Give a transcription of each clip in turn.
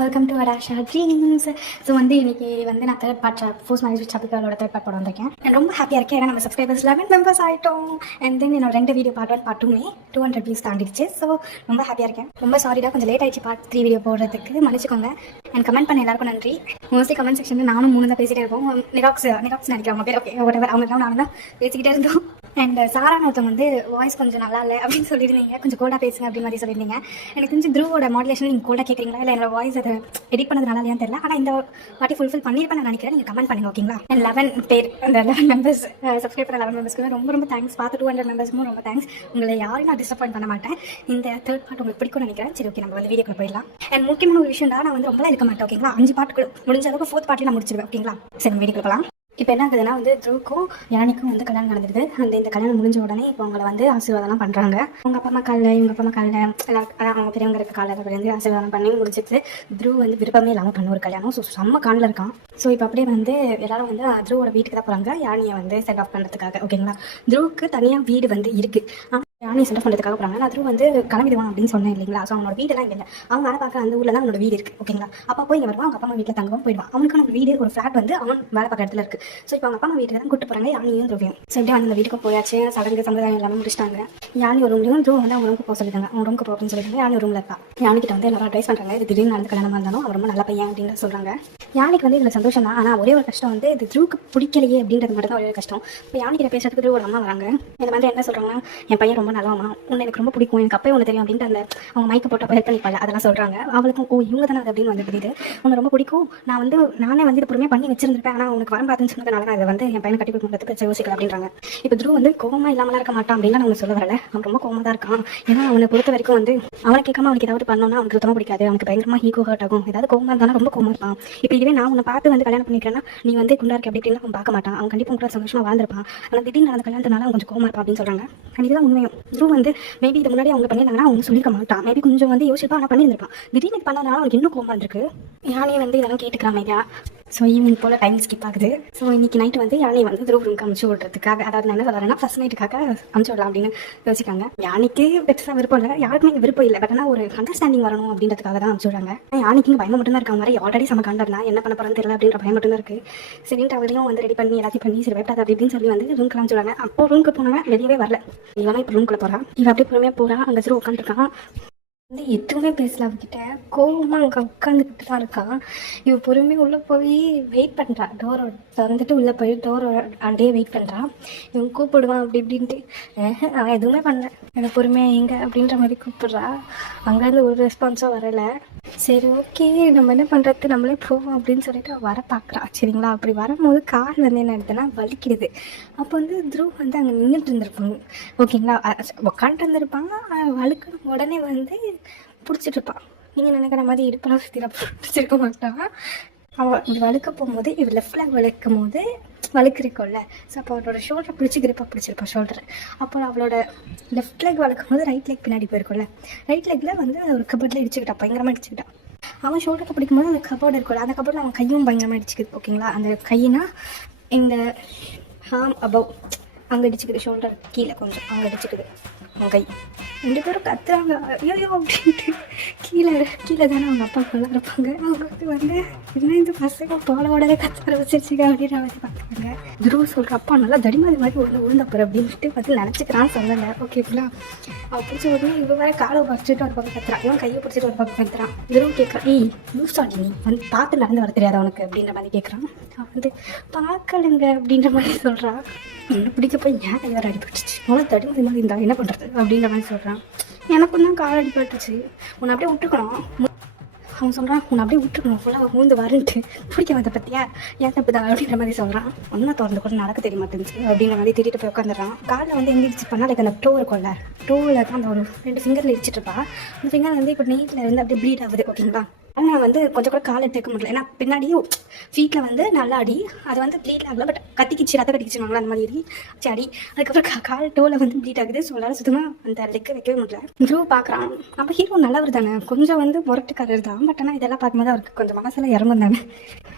Welcome to Adasha dreams. So வந்து இன்னைக்கு வந்து நான் தேர்ட் பார்ட் ஃபோர்ஸ் மேரேஜ் சாப்பிட்டோட தேர்ட் பார்ட் படம் வந்திருக்கேன். நான் ரொம்ப ஹாப்பியாக இருக்கேன். ஏன்னா நம்ம சப்ஸ்கிரைபர்ஸ் 11 மெம்பர்ஸ் ஆகிட்டோம். அண்ட் தென் என்னோட 2 வீடியோ பார்ட் 1 பார்ட் 2 200 வியூஸ் தாண்டிடுச்சு. ஸோ ரொம்ப ஹாப்பியாக இருக்கேன். ரொம்ப சாரிடா, கொஞ்சம் லேட் ஆயிடுச்சு பார்ட் 3 வீடியோ போடுறதுக்கு, மன்னிச்சுக்கோங்க. அண்ட் கமெண்ட் பண்ண எல்லாருக்கும் நன்றி. மோஸ்ட்லி கமெண்ட் செக்ஷனில் நானும் 3 தான் பேசிகிட்டே இருப்போம். நிராக்ஸ் நினைக்கிறேன் அவங்க பேர். ஓகே, அவங்க நானும் தான் பேசிக்கிட்டே இருந்தோம். அண்ட் சாரான ஒருத்தவங்க வந்து வாய்ஸ் கொஞ்சம் நல்லா இல்லை அப்படின்னு சொல்லியிருந்தீங்க, கொஞ்சம் கோல்டாக பேசுங்க அப்படின்னு மாதிரி சொல்லியிருந்தீங்க. எனக்கு தெரிஞ்சு த்ரூவோட மாடுலேஷன் நீங்கள் கோல்டாக கேட்குறீங்களா இல்லை என்னோட வாய்ஸ் அதை எடிட் பண்ணது நல்லா இல்லையான்னு தெரியல. ஆனால் இந்த வாட்டி ஃபுல்ஃபில் பண்ணியிருப்பேன் நான் நினைக்கிறேன். நீங்கள் கமெண்ட் பண்ணுங்க, ஓகேங்களா? அண்ட் 11 பேர், அந்த 11 மெம்பர்ஸ் சப்ஸ்கிரைப் பண்ண 11 மெம்பர்ஸ்க்கு ரொம்ப ரொம்ப தேங்க்ஸ். பார்த்து 200 மெம்பர்ஸ்க்கும் ரொம்ப தேங்க்ஸ். உங்களை யாரையும் நான் டிசப்பாயிண்ட் பண்ண மாட்டேன். இந்த தேர்ட் பார்ட் உங்களுக்கு பிடிக்கும்னு நினைக்கிறேன். சரி, ஓகே, நம்ம வந்து வீடியோக்குள்ள போயிடலாம். அண்ட் முக்கியமான ஒரு விஷயம் தான், நான் வந்து ரொம்பலாம் இருக்க மாட்டேன், ஓகேங்களா? 5 பார்ட்டுக்கு முடிஞ்ச அளவுக்கு 4th பார்ட்டில் நான் முடிச்சிருவேன், ஓகேங்களா? சரி, வீடியோக்குள்ள போகலாம். இப்போ என்ன ஆகுதுன்னா வந்து த்ரூக்கும் யானிக்கும் வந்து கல்யாணம் நடந்துருது. அந்த இந்த கல்யாணம் முடிஞ்ச உடனே இப்போ அவங்களை வந்து ஆசீர்வாதம் பண்ணுறாங்க. அவங்க அப்பா அம்மா காலில், இவங்க அப்பா அம்மா காலில், அவங்க பெரியவங்க இருக்க காலில் வந்து ஆசீர்வாதம் பண்ணி முடிச்சிட்டு த்ரூ வந்து விருப்பமே இல்லாமல் பண்ண ஒரு கல்யாணம். ஸோ செம்ம காலில் இருக்கான். ஸோ இப்போ அப்படியே வந்து எல்லாரும் வந்து த்ரூவோட வீட்டுக்கு தான் போகிறாங்க, யானியை வந்து செட் ஆஃப் பண்ணுறதுக்காக, ஓகேங்களா? த்ரூவுக்கு தனியாக வீடு வந்து இருக்குது. யானி சென்ட் ஆஃப் பண்ணுறதுக்காக போகிறாங்க. நான் த்ரூ வந்து கிளம்பிடுவான் அப்படின்னு சொன்னேன் இல்லைங்களா? ஸோ அவனோட வீடெல்லாம் இல்லை, அவங்க வேலை பார்க்குற அந்த ஊரில் தான் அவனோட வீடு இருக்குது, ஓகேங்களா? அப்பா போய் இங்கே வருவான், அவங்க அப்பா அம்மா வீட்டில் தங்கவும் போயிடுவான். அவனுக்கான ஒரு வீடு, ஒரு ஃப்ளாட் வந்து அவன் வேலை பார்க்குற இடத்துல இருக்குது. ஸோ இப்போ அவங்க அப்பா அம்மா வீட்டுக்கு தான் கூப்பிட்டு போகிறாங்க, யானியும் த்ரூவையும். ஸோ இப்படியே வந்து அந்த வீட்டுக்கு போயாச்சு, சடங்கு சம்பிரதாயம் எல்லாமே முடிச்சிட்டாங்க. யானி ஒரு ரூம்லையும் த்ரூ வந்து அவங்க ரூமுக்கு போக சொல்லிட்டாங்க. அவங்க ரூமுக்கு போக அப்படின்னு சொல்லிட்டாங்க. யானி ஒரு ரூமில் இருக்கா. யானிக்கிட்ட வந்து எல்லாரும் அட்வைஸ் பண்ணுறாங்க, இது திடீர்னு நடந்த கல்யாணமாக இருந்தாலும் அவர் ரொம்ப நல்ல பையன் அப்படின்னு சொல்கிறாங்க. யானிக்கு வந்து இதில் சந்தோஷம் தான். ஆனால் ஒரே ஒரு கஷ்டம் வந்து இது த்ரூக்கு பிடிக்கலையே அப்படின்றது மட்டும் தான் ஒரே ஒரு கஷ்டம். இப்போ யானிக்கிட்ட பேசுறதுக்கு த்ரூ ஒரு அம்மா வராங்க. இந்த மாதிரி என்ன சொல்கிறாங்கன்னா, என் பையன் ரொம்ப நல்லவமா, உன்னை எனக்கு ரொம்ப பிடிக்கும், எனக்கு அப்பயே ஒன்று தெரியும் அப்படின்ட்டு அந்த அவங்க மைக்கை போட்டு ஹெல்ப் பண்ணிப்பாள், அதெல்லாம் சொல்கிறாங்க. அவளுக்கும் ஓ இவங்க தானே அது அப்படின்னு வந்து தெரியுது. உன்னை ரொம்ப பிடிக்கும், நானே வந்து இது பொறுமையாக பண்ணி வச்சிருந்திருப்பேன், ஆனால் உனக்கு வரம் பார்த்துன்னு சொன்னதுனால நான் இதை வந்து என் பையனை கட்டி கொடுக்குறது பிரச்சனை யோசிக்கல அப்படின்றாங்க. இப்போ த்ரூ வந்து கோவமாக இல்லாமலாம் இருக்க மாட்டான் அப்படின்னு அவங்க சொல்ல வரல. அவன் ரொம்ப கோவமாக தான் இருக்கான். ஏன்னா அவனை பொறுத்த வரைக்கும் வந்து அவனை கேட்காம அவனுக்கு ஏதாவது பண்ணோன்னா அவனுக்கு சுத்தமாக பிடிக்காது. அவனுக்கு பயங்கரமாக ஈகோ ஹர்ட் ஆகும். ஏதாவது கோவமாக இருந்தாலும் ரொம்ப கோவமாக இருப்பான். இப்போ இதுவே நான் உன்னை பார்த்து வந்து கல்யாணம் பண்ணிக்கிறேன்னா நீ வந்து குண்டா இருக்க அப்படி இப்படின்னு அவன் பார்க்க மாட்டான். அவன் கண்டிப்பாக கூட சந்தோஷமாக வாழ்ந்திருப்பான். ஆனால் திடீர்னு நடந்த கல்யாணத்தினால அவன் கொஞ்சம் கோவமாக இருப்பான் அப்படின்னு சொல்கிறாங்க. அண்ட் இதுதான் உண்மையும். த்ரூ வந்து மேபி இது முன்னாடி அவங்க பண்ணியிருந்தாங்கன்னா அவங்க சொல்லிக்க மாட்டான். மேபி கொஞ்சம் வந்து யோசிப்பா, ஆனால் பண்ணியிருந்திருப்பான். திடீர்னு இது பண்ணனால அவனுக்கு இன்னும் கோவமாக இருந்திருக்கு. யானையை வந்து இதெல்லாம் கேட்டுக்கிறான் ஐயா. ஸோ ஈவினிங் போல் டைம் ஸ்கிப் ஆகுது. ஸோ இன்றைக்கி நைட்டு வந்து யானையை வந்து த்ரூ ரூமுக்கு அமுச்சு விடுறதுக்காக, அதாவது நான் என்ன சொல்கிறேன்னா ஃபர்ஸ்ட் நைட்டுக்காக அமுச்சு விடலாம் அப்படின்னு யோசிக்காங்க. யானைக்கு பெருசாக விருப்பம் இல்லை, யாருக்குமே விருப்பம் இல்லை. பட் ஆனால் ஒரு அண்டர்ஸ்டாண்டிங் வரணும் அப்படின்றதுக்காக தான் அமுச்சு விடுறாங்க. யானைக்கு இங்கே பயமாக மட்டும் தான் இருக்காங்க. மாதிரி ஆல்ரெடி சம காண்டா என்ன பண்ண போகிறேன்னு தெரியல அப்படின்ற பயம் மட்டும் தான் இருக்குது. சரின்ட்டு அவளையும் வந்து ரெடி பண்ணி எல்லாத்தையும் பண்ணி சரி வைப்பாது அப்படி இப்படின்னு சொல்லி வந்து ரூம்க்கு அமுச்சு விடுறாங்க. அப்போ ரூமுக்கு போனவன் வெளியவே வரல. இவனா இப்போ ரூம்குள்ளே போகிறான். இவன் அப்படியே பொறுமையாக போகிறான். அங்கே த்ரூ உட்காந்துருக்கான். வந்து எதுவுமே பேசல அவகிட்ட. கோவமாக அங்கே உட்காந்துக்கிட்டு தான் இருக்கான். இவன் பொறுமையாக உள்ளே போய் வெயிட் பண்ணுறான். டோரை திறந்துட்டு உள்ளே போய் டோரை அண்டே வெயிட் பண்ணுறான். இவன் கூப்பிடுவான் அப்படி இப்படின்ட்டு. அவன் எதுவுமே பண்ணல. எனக்கு பொறுமையாக எங்கே அப்படின்ற மாதிரி கூப்பிட்றா. அங்கேருந்து ஒரு ரெஸ்பான்ஸும் வரலை. சரி, ஓகே, நம்ம என்ன பண்ணுறது, நம்மளே போவோம் அப்படின்னு சொல்லிட்டு வர பார்க்குறா. சரிங்களா? அப்படி வரும்போது கால் வந்து என்ன எடுத்தேன்னா வலிக்கிடுது. அப்போ வந்து த்ரூ வந்து அங்கே நின்றுட்டு இருந்திருப்பாங்க, ஓகேங்களா? உட்காந்துட்டு இருந்திருப்பாங்க. வழுக்கின உடனே வந்து பிடிச்சிட்டு இருப்பான். நீங்கள் நினைக்கிற மாதிரி இடுப்பெல்லாம் சுற்றில பிடிச்சிருக்க மாட்டான். அவள் இது வழுக்க போகும்போது இவள் லெஃப்ட் லெக் வழுக்கும் போது வழுக்கிருக்கோல்ல. ஸோ அப்போ அவளோட ஷோல்டரை பிடிச்சி கிரிப்பாக பிடிச்சிருப்பான் ஷோல்டர். அப்புறம் அவளோட லெஃப்ட் லெக் வழுக்கும் போது ரைட் லெக் பின்னாடி போயிருக்கோல்ல. ரைட் லெக்கில் வந்து ஒரு கபோர்டில் இடிச்சுக்கிட்டான், பயங்கரமாக இடிச்சுக்கிட்டான். அவன் ஷோல்டருக்கு பிடிக்கும்போது அந்த கபோர்டு இருக்குல்ல, அந்த கபோர்டில் அவன் கையும் பயங்கரமாக இடிச்சுக்குது, ஓகேங்களா? அந்த கையினா இந்த ஹார்ம் அபவ் அங்கே இடிச்சுக்குது, ஷோல்டர் கீழே கொஞ்சம் அங்கே இடிச்சுக்குது அவன் கை. 2 பேரும் கத்துறாங்க ஐயோ அப்படின்ட்டு. கீழே தானே அவங்க அப்பா நல்லா இருப்பாங்க. அவங்களுக்கு வந்து என்ன இந்த பசங்க உடனே கத்த ஆரம்பிச்சிருச்சுங்க அப்படின்ற மாதிரி பார்க்குறாங்க. துருவ சொல்கிற அப்பா நல்லா தடிமாதி மாதிரி உழுந்தப்பறம் அப்படின்ட்டு வந்து நினச்சிக்கிறான்னு சொல்லலை, ஓகேங்களா? அவள் பிடிச்ச உடனே இவன் வேறு காலை பறிச்சுட்டு ஒரு பக்கம் கத்துறான், இவன் கையை பிடிச்சிட்டு ஒரு பக்கம் கத்துறான். துருவ கேட்குறான், ஏய் லூசாடி நீ வந்து பார்த்து நடந்து வர தெரியாது அவனுக்கு அப்படின்ற மாதிரி கேட்குறான். அவன் வந்து பார்க்கலுங்க அப்படின்ற மாதிரி சொல்கிறான். என்ன பிடிக்க போய் ஏன் கையார் அடிபட்டுச்சு, அவனை தடிமதி மாதிரி இருந்தால் என்ன பண்ணுறது அப்படின்ற மாதிரி சொல்கிறான். எனக்கும் தான் கால் அடிபட்டுச்சு, உன்னை அப்படியே விட்டுக்கணும். அவன் சொல்கிறான், உன்னை அப்படியே விட்டுருக்கணும், ஃபுல்லாக ஊந்து வரன்ட்டு பிடிக்க வந்த பற்றியா ஏன் தப்பு தான் அப்படின்ற மாதிரி சொல்கிறான். ஒன்றா திறந்து கூட நடக்க தெரிய மாட்டேங்குச்சு அப்படின்ற மாதிரி திட்டிட்டு போய் உட்காந்துடுறான். காலில் வந்து எங்கே இடிச்சு பண்ணால் லைக் அந்த டோ இருக்கும்ல, டோவில் தான் அந்த ஒரு 2 ஃபிங்கரில் இடிச்சிட்ருப்பா. அந்த ஃபிங்கர் வந்து இப்போ நீட்டில் வந்து அப்படியே ப்ளீட் ஆகுது, ஓகேங்களா? ஆனால் வந்து கொஞ்சம் கூட கால் எடுத்துக்க முடியல. ஏன்னா பின்னாடியும் ஃபீட்டில் வந்து நல்லா அடி, அது வந்து ப்ளீட் ஆகல, பட் கத்திக்கிச்சு, ரத்த கட்டிக்கிச்சுனாங்களா அந்த மாதிரி சரி அடி. அதுக்கப்புறம் கால் டோவில் வந்து ப்ளீட் ஆகுது. ஸோ எல்லாரும் சுத்தமாக அந்த லெக்க வைக்கவே முடியல. த்ரூ பார்க்குறான், நம்ம ஹீரோ நல்லவர் தானே, கொஞ்சம் வந்து முரட்டுக்காரர் தான். பட் ஆனால் இதெல்லாம் பார்க்கும்போது அவருக்கு கொஞ்சம் மனசெல்லாம் இறங்கும் தானே.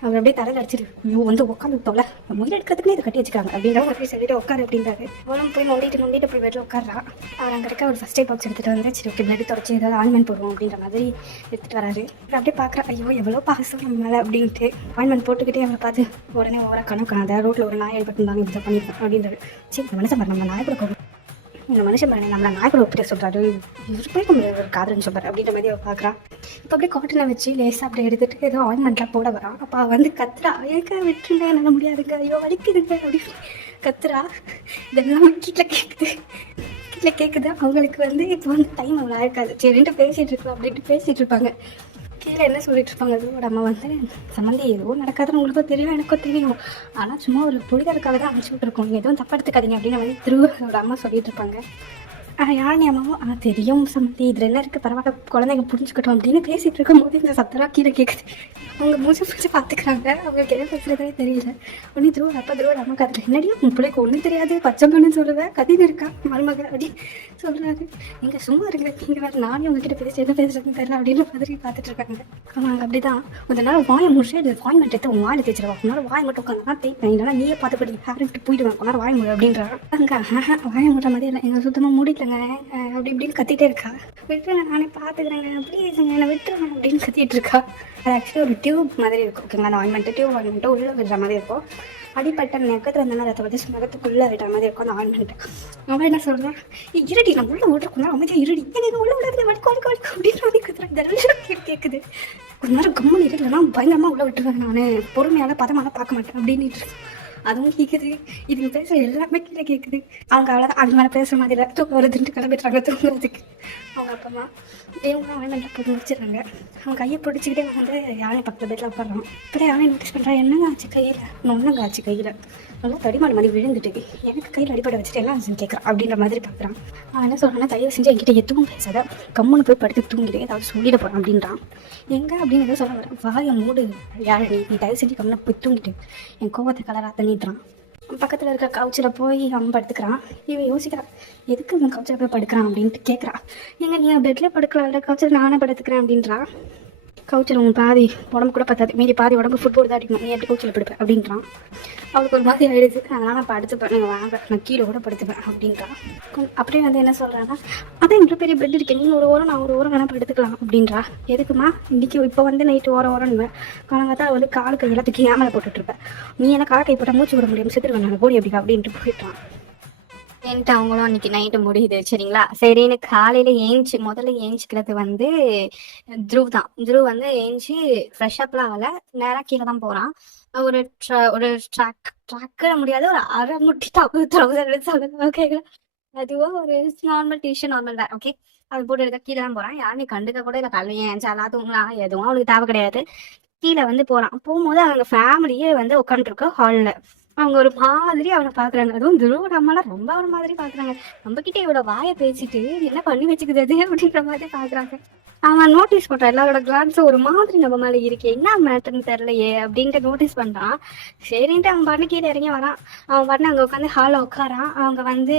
அவர் அப்படியே தலை அடிச்சிட்டு ஐயோ வந்து உட்காந்து தோல முதல் எடுக்கிறதுக்குனே இதை கட்டி வச்சுக்காங்க அப்படின்ற மாதிரி சொல்லிட்டு உட்காரு அப்படின்றாரு. அவனும் போய் நொண்டிட்டு போய் பெட்டில் உட்காரா. அவர் அங்கே இருக்க ஒரு ஃபஸ்ட் எய்ட் பாக்ஸ் எடுத்துகிட்டு வந்து சரி ஓகே பிளட் தொடச்சி ஏதாவது ஆயின்மெண்ட் போடுவோம் அப்படின்ற மாதிரி எடுத்துகிட்டு வராரு. அப்படியே பார்க்குறேன், ஐயோ எவ்வளோ பாசம் நம்ம மேலே அப்படின்ட்டு. அப்பாயின்மெண்ட் போட்டுக்கிட்டே அவளை பார்த்து உடனே ஓவரா கணக்காத ரோட்டில் ஒரு நாய் அடிபட்டுருந்தாங்க இப்படி தான் பண்ணியிருக்கேன் அப்படின்றது. சரி இந்த மனுஷன் பாரு நம்ம நாய் கூட இந்த மனுஷன் பாரு நம்மளை நாய் கூட ஒப்பிட்டு சொல்கிறாரு, இவர் போய் நம்ம ஒரு காதல்னு சொல்கிறார் அப்படின்ற மாதிரி அவள் பார்க்குறான். இப்போ அப்படியே காட்டனை வச்சு லேசாக அப்படி எடுத்துகிட்டு ஏதோ ஆயின்மெண்ட்லாம் போட வரான். அப்போ வந்து கத்துறா, ஏங்க விட்டுருங்க என்னால் முடியாதுங்க, ஐயோ வலிக்குதுங்க அப்படின்னு கத்துறா. இதெல்லாம் கீழே கேட்குது. அவங்களுக்கு வந்து இப்போ வந்து டைம் அவ்வளோ இருக்காது, சரின்ட்டு பேசிகிட்டு இருக்கலாம் அப்படின்ட்டு பேசிகிட்டு இருப்பாங்க. கீழே என்ன சொல்லிட்டு இருப்பாங்க, அதோட நம்ம வந்து சம்மந்தி எதுவும் நடக்காதுன்னு உங்களுக்கும் தெரியும் எனக்கும் தெரியும், ஆனால் சும்மா ஒரு புரிதலுக்காக தான் அனுப்பிச்சு விட்டுருக்கோம், நீங்கள் எதுவும் தப்பா எடுத்துக்காதீங்க அப்படின்னு வந்து திருவோட அம்மா சொல்லிட்டு இருப்பாங்க. யாழினி அம்மாவும் தெரியும் சம்மந்தி இதில் என்ன இருக்குது பரவாயில்ல குழந்தைங்க புரிஞ்சுக்கிட்டோம் அப்படின்னு பேசிகிட்டு இருக்கும் போது இந்த சத்தரா கீழே கேட்குது. அவங்க மூச்சு பார்த்துக்கிறாங்க, அவங்களுக்கு என்ன பேசுறதே தெரியல. ஒன்று திருவோட அம்மா கதை என்னடி உன் பிள்ளைக்கு ஒன்றும் தெரியாது பச்சை பொண்ணுன்னு சொல்லுவேன் கதின்னு இருக்கா மருமக அப்படின்னு சொல்கிறாங்க. நீங்கள் சும்மா இருக்கிற நீங்கள் வேறு நானே உங்ககிட்ட பேசி என்ன பேசுறதுன்னு தெரியல அப்படின்னு பதறி பார்த்துட்டு இருக்காங்க. அவங்க அப்படி தான் கொஞ்ச நேரம் வாயை முடிச்சு அப்பாயின்மெண்ட் எடுத்து உன் வாயில் தேய்ச்சிருவா, கொஞ்ச நேரம் வாய் மட்டும் உட்காந்து தேய்ப்பேன், இல்லைனா நீயே பார்த்துப்படி ஹேரிட்டு போயிடுவேன், கொஞ்ச நேரம் வாய் முடி அப்படின்றாங்க. அங்கே வாயை முடுற மாதிரி இல்லை, எங்கள் சுத்தமாக மூடிக்கலங்க அப்படி இப்படின்னு கத்திட்டே இருக்கா. விட்டுருங்க நானே பார்த்துக்கிறேங்க ப்ளீஸுங்க என்னை விட்டுருங்க அப்படின்னு கத்திட்டு இருக்கா. அது ஆக்சுவலி ஒரு டியூப் மாதிரி இருக்கும் ஓகேங்களா, அந்த ஆயின்மெண்ட்டு உள்ளே விடுற மாதிரி இருக்கும். அடிப்பட்ட நெக்கத்தில் இருந்தாலும் ரத்த வந்து நகத்துக்குள்ளே விடுற மாதிரி இருக்கும் அந்த ஆயின்மெண்ட். அவன் என்ன சொல்கிறான், இருடி நான் உள்ளே விட்டுருக்கோம் அமைதியாக இருடி எனக்கு உள்ள விடாது வடிக்கு அப்படின்னு சொல்லி கத்துறேன். இதெல்லாம் கேட்குது. கொஞ்ச நேரம் கம்மன் இல்லைன்னா பயங்கரமாக உள்ளே விட்டுருவேன், நான் பொறுமையால் பதமாக பார்க்க மாட்டேன் அப்படின்ட்டு அதுவும் கேட்குது. இதுங்க பேசுகிற எல்லாமே கீழே கேட்குது. அவங்க அவ்வளோதான் அது மேலே பேசுகிற மாதிரி இல்லை, தூக்கம் வருதுன்ட்டு கிளம்பிட்டுறாங்க தூங்குறதுக்கு. அவங்க அப்பா இவங்க ஆயின்மெண்ட்டில் போட்டு முடிச்சிடுறாங்க. அவங்க கையை பிடிச்சிக்கிட்டே வந்து யானை பக்கத்து பேட்டில் உட்காடுறான். இப்போதான் யானை நோட்டீஸ் பண்ணுறான், என்னங்க ஆச்சு கையில், ஒன்றுங்க ஆச்சு கையில், நல்லா தடிமாடு மாதிரி விழுந்துட்டு எனக்கு கையில் அடிப்படை வச்சுட்டு என்ன ஆச்சுன்னு கேட்குறான் அப்படின்ற மாதிரி பார்க்குறான். அவன் என்ன சொல்கிறான்னா தயவு செஞ்சு என்கிட்ட எதுவும் பேசாத, கம்முன்னு போய் படுத்து தூங்கிட்டு ஏதாவது சொல்லிட போகிறான் அப்படின்றான். எங்கே அப்படின்னு எதாவது சொல்ல வரேன், வாயை மூடு யாழி நீ தயவு செஞ்சு கம்முன்னு போய் தூங்கிட்டு என் கோவத்தை கலராக தண்ணிட்டுறான். பக்கத்தில் இருக்கிற கவுச்சில் போய் அவன் படுத்துக்கிறான். இவன் யோசிக்கிறான் எதுக்கு இவன் கவுச்சில் போய் படுக்கிறான் அப்படின்ட்டு கேட்குறான். ஏங்க நீ பெட்லேயே படுக்கலாம்ல, கவுச்சில் நானே படுத்துக்கிறேன் அப்படின்றான். கவுச்சில் உன் பாதி உடம்பு கூட பார்த்தாது, மீதி பாதி உடம்பு ஃபுட்போல் தான் அடிக்கணும், நீ எப்படி கவுச்சில் படுப்பேன் அப்படின்றான். அவளுக்கு ஒரு மாதிரி ஆயிடுச்சு, அதனால் நான் படுத்துப்பேன், நீங்கள் வாங்க நான் கீழே கூட படுத்துப்பேன் அப்படின்றான். அப்படியே வந்து என்ன சொல்கிறான்னா, அதான் இவ்வளோ பெரிய பெட் இருக்கேன், நீங்கள் ஒரு ஓரம் நான் ஒரு ஓரம் வேணால் படுத்துக்கலாம் அப்படின்றா. எதுக்குமா இன்றைக்கி இப்போ வந்து நைட்டு ஓரம்னுவேன், காலங்காத்தா வந்து காலு கை எல்லாத்துக்கு ஏமலை போட்டுட்ருப்பேன், நீ என்ன கால கை போட்டால் மூச்சு விட முடியும் செத்துருவேன் நான் போடி அப்படிக்கா அப்படின்ட்டு போயிட்டான். என்கிட்ட அவங்களும் அன்னைக்கு நைட்டு முடியுது சரிங்களா. சரின்னு காலையில முதல்ல ஏஞ்சிக்கிறது வந்து த்ருவ் தான். த்ருவ் வந்து ஏஞ்சி ஃப்ரெஷ் அப்லாம் ஆகல, நேராக கீழே தான் போகிறான். ஒரு ட்ராக்கு முடியாது, ஒரு அரை முட்டி ட்ரௌசர் ஓகேங்களா, அதுவோ ஒரு நார்மல் டிஷர்ட் நார்மல் வேர் ஓகே அது போட்டு எடுத்தா கீழே தான் போகிறான். யாருமே கண்டுக்க கூட இல்லை, கல்வி ஏஞ்சாலா தூங்கலாம் எதுவும் அவனுக்கு தேவை கிடையாது. கீழே வந்து போகிறான். போகும்போது அவங்க ஃபேமிலியே வந்து உட்காந்துருக்க ஹாலில் அவங்க ஒரு மாதிரி அவனை பாக்குறாங்க. அதுவும் துருவோட அம்மாலாம் ரொம்ப ஒரு மாதிரி பாக்குறாங்க. நம்ம கிட்ட இவட வாயை பேசிட்டு என்ன பண்ணி வச்சுக்குது அது அப்படின்ற மாதிரி பாக்குறாங்க. அவன் நோட்டீஸ் பண்றான், எல்லாரோட கிளான்ஸும் ஒரு மாதிரி நம்ம மேல இருக்கே, என்ன மேட்டர்ன்னு தெரியலையே அப்படின்ட்டு நோட்டீஸ் பண்றான். சரின்ட்டு அவன் பாட்டு கீழே இறங்கி வரான். அவன் பாட்டு அங்கே உட்காந்து ஹாலில் உட்காரான். அவங்க வந்து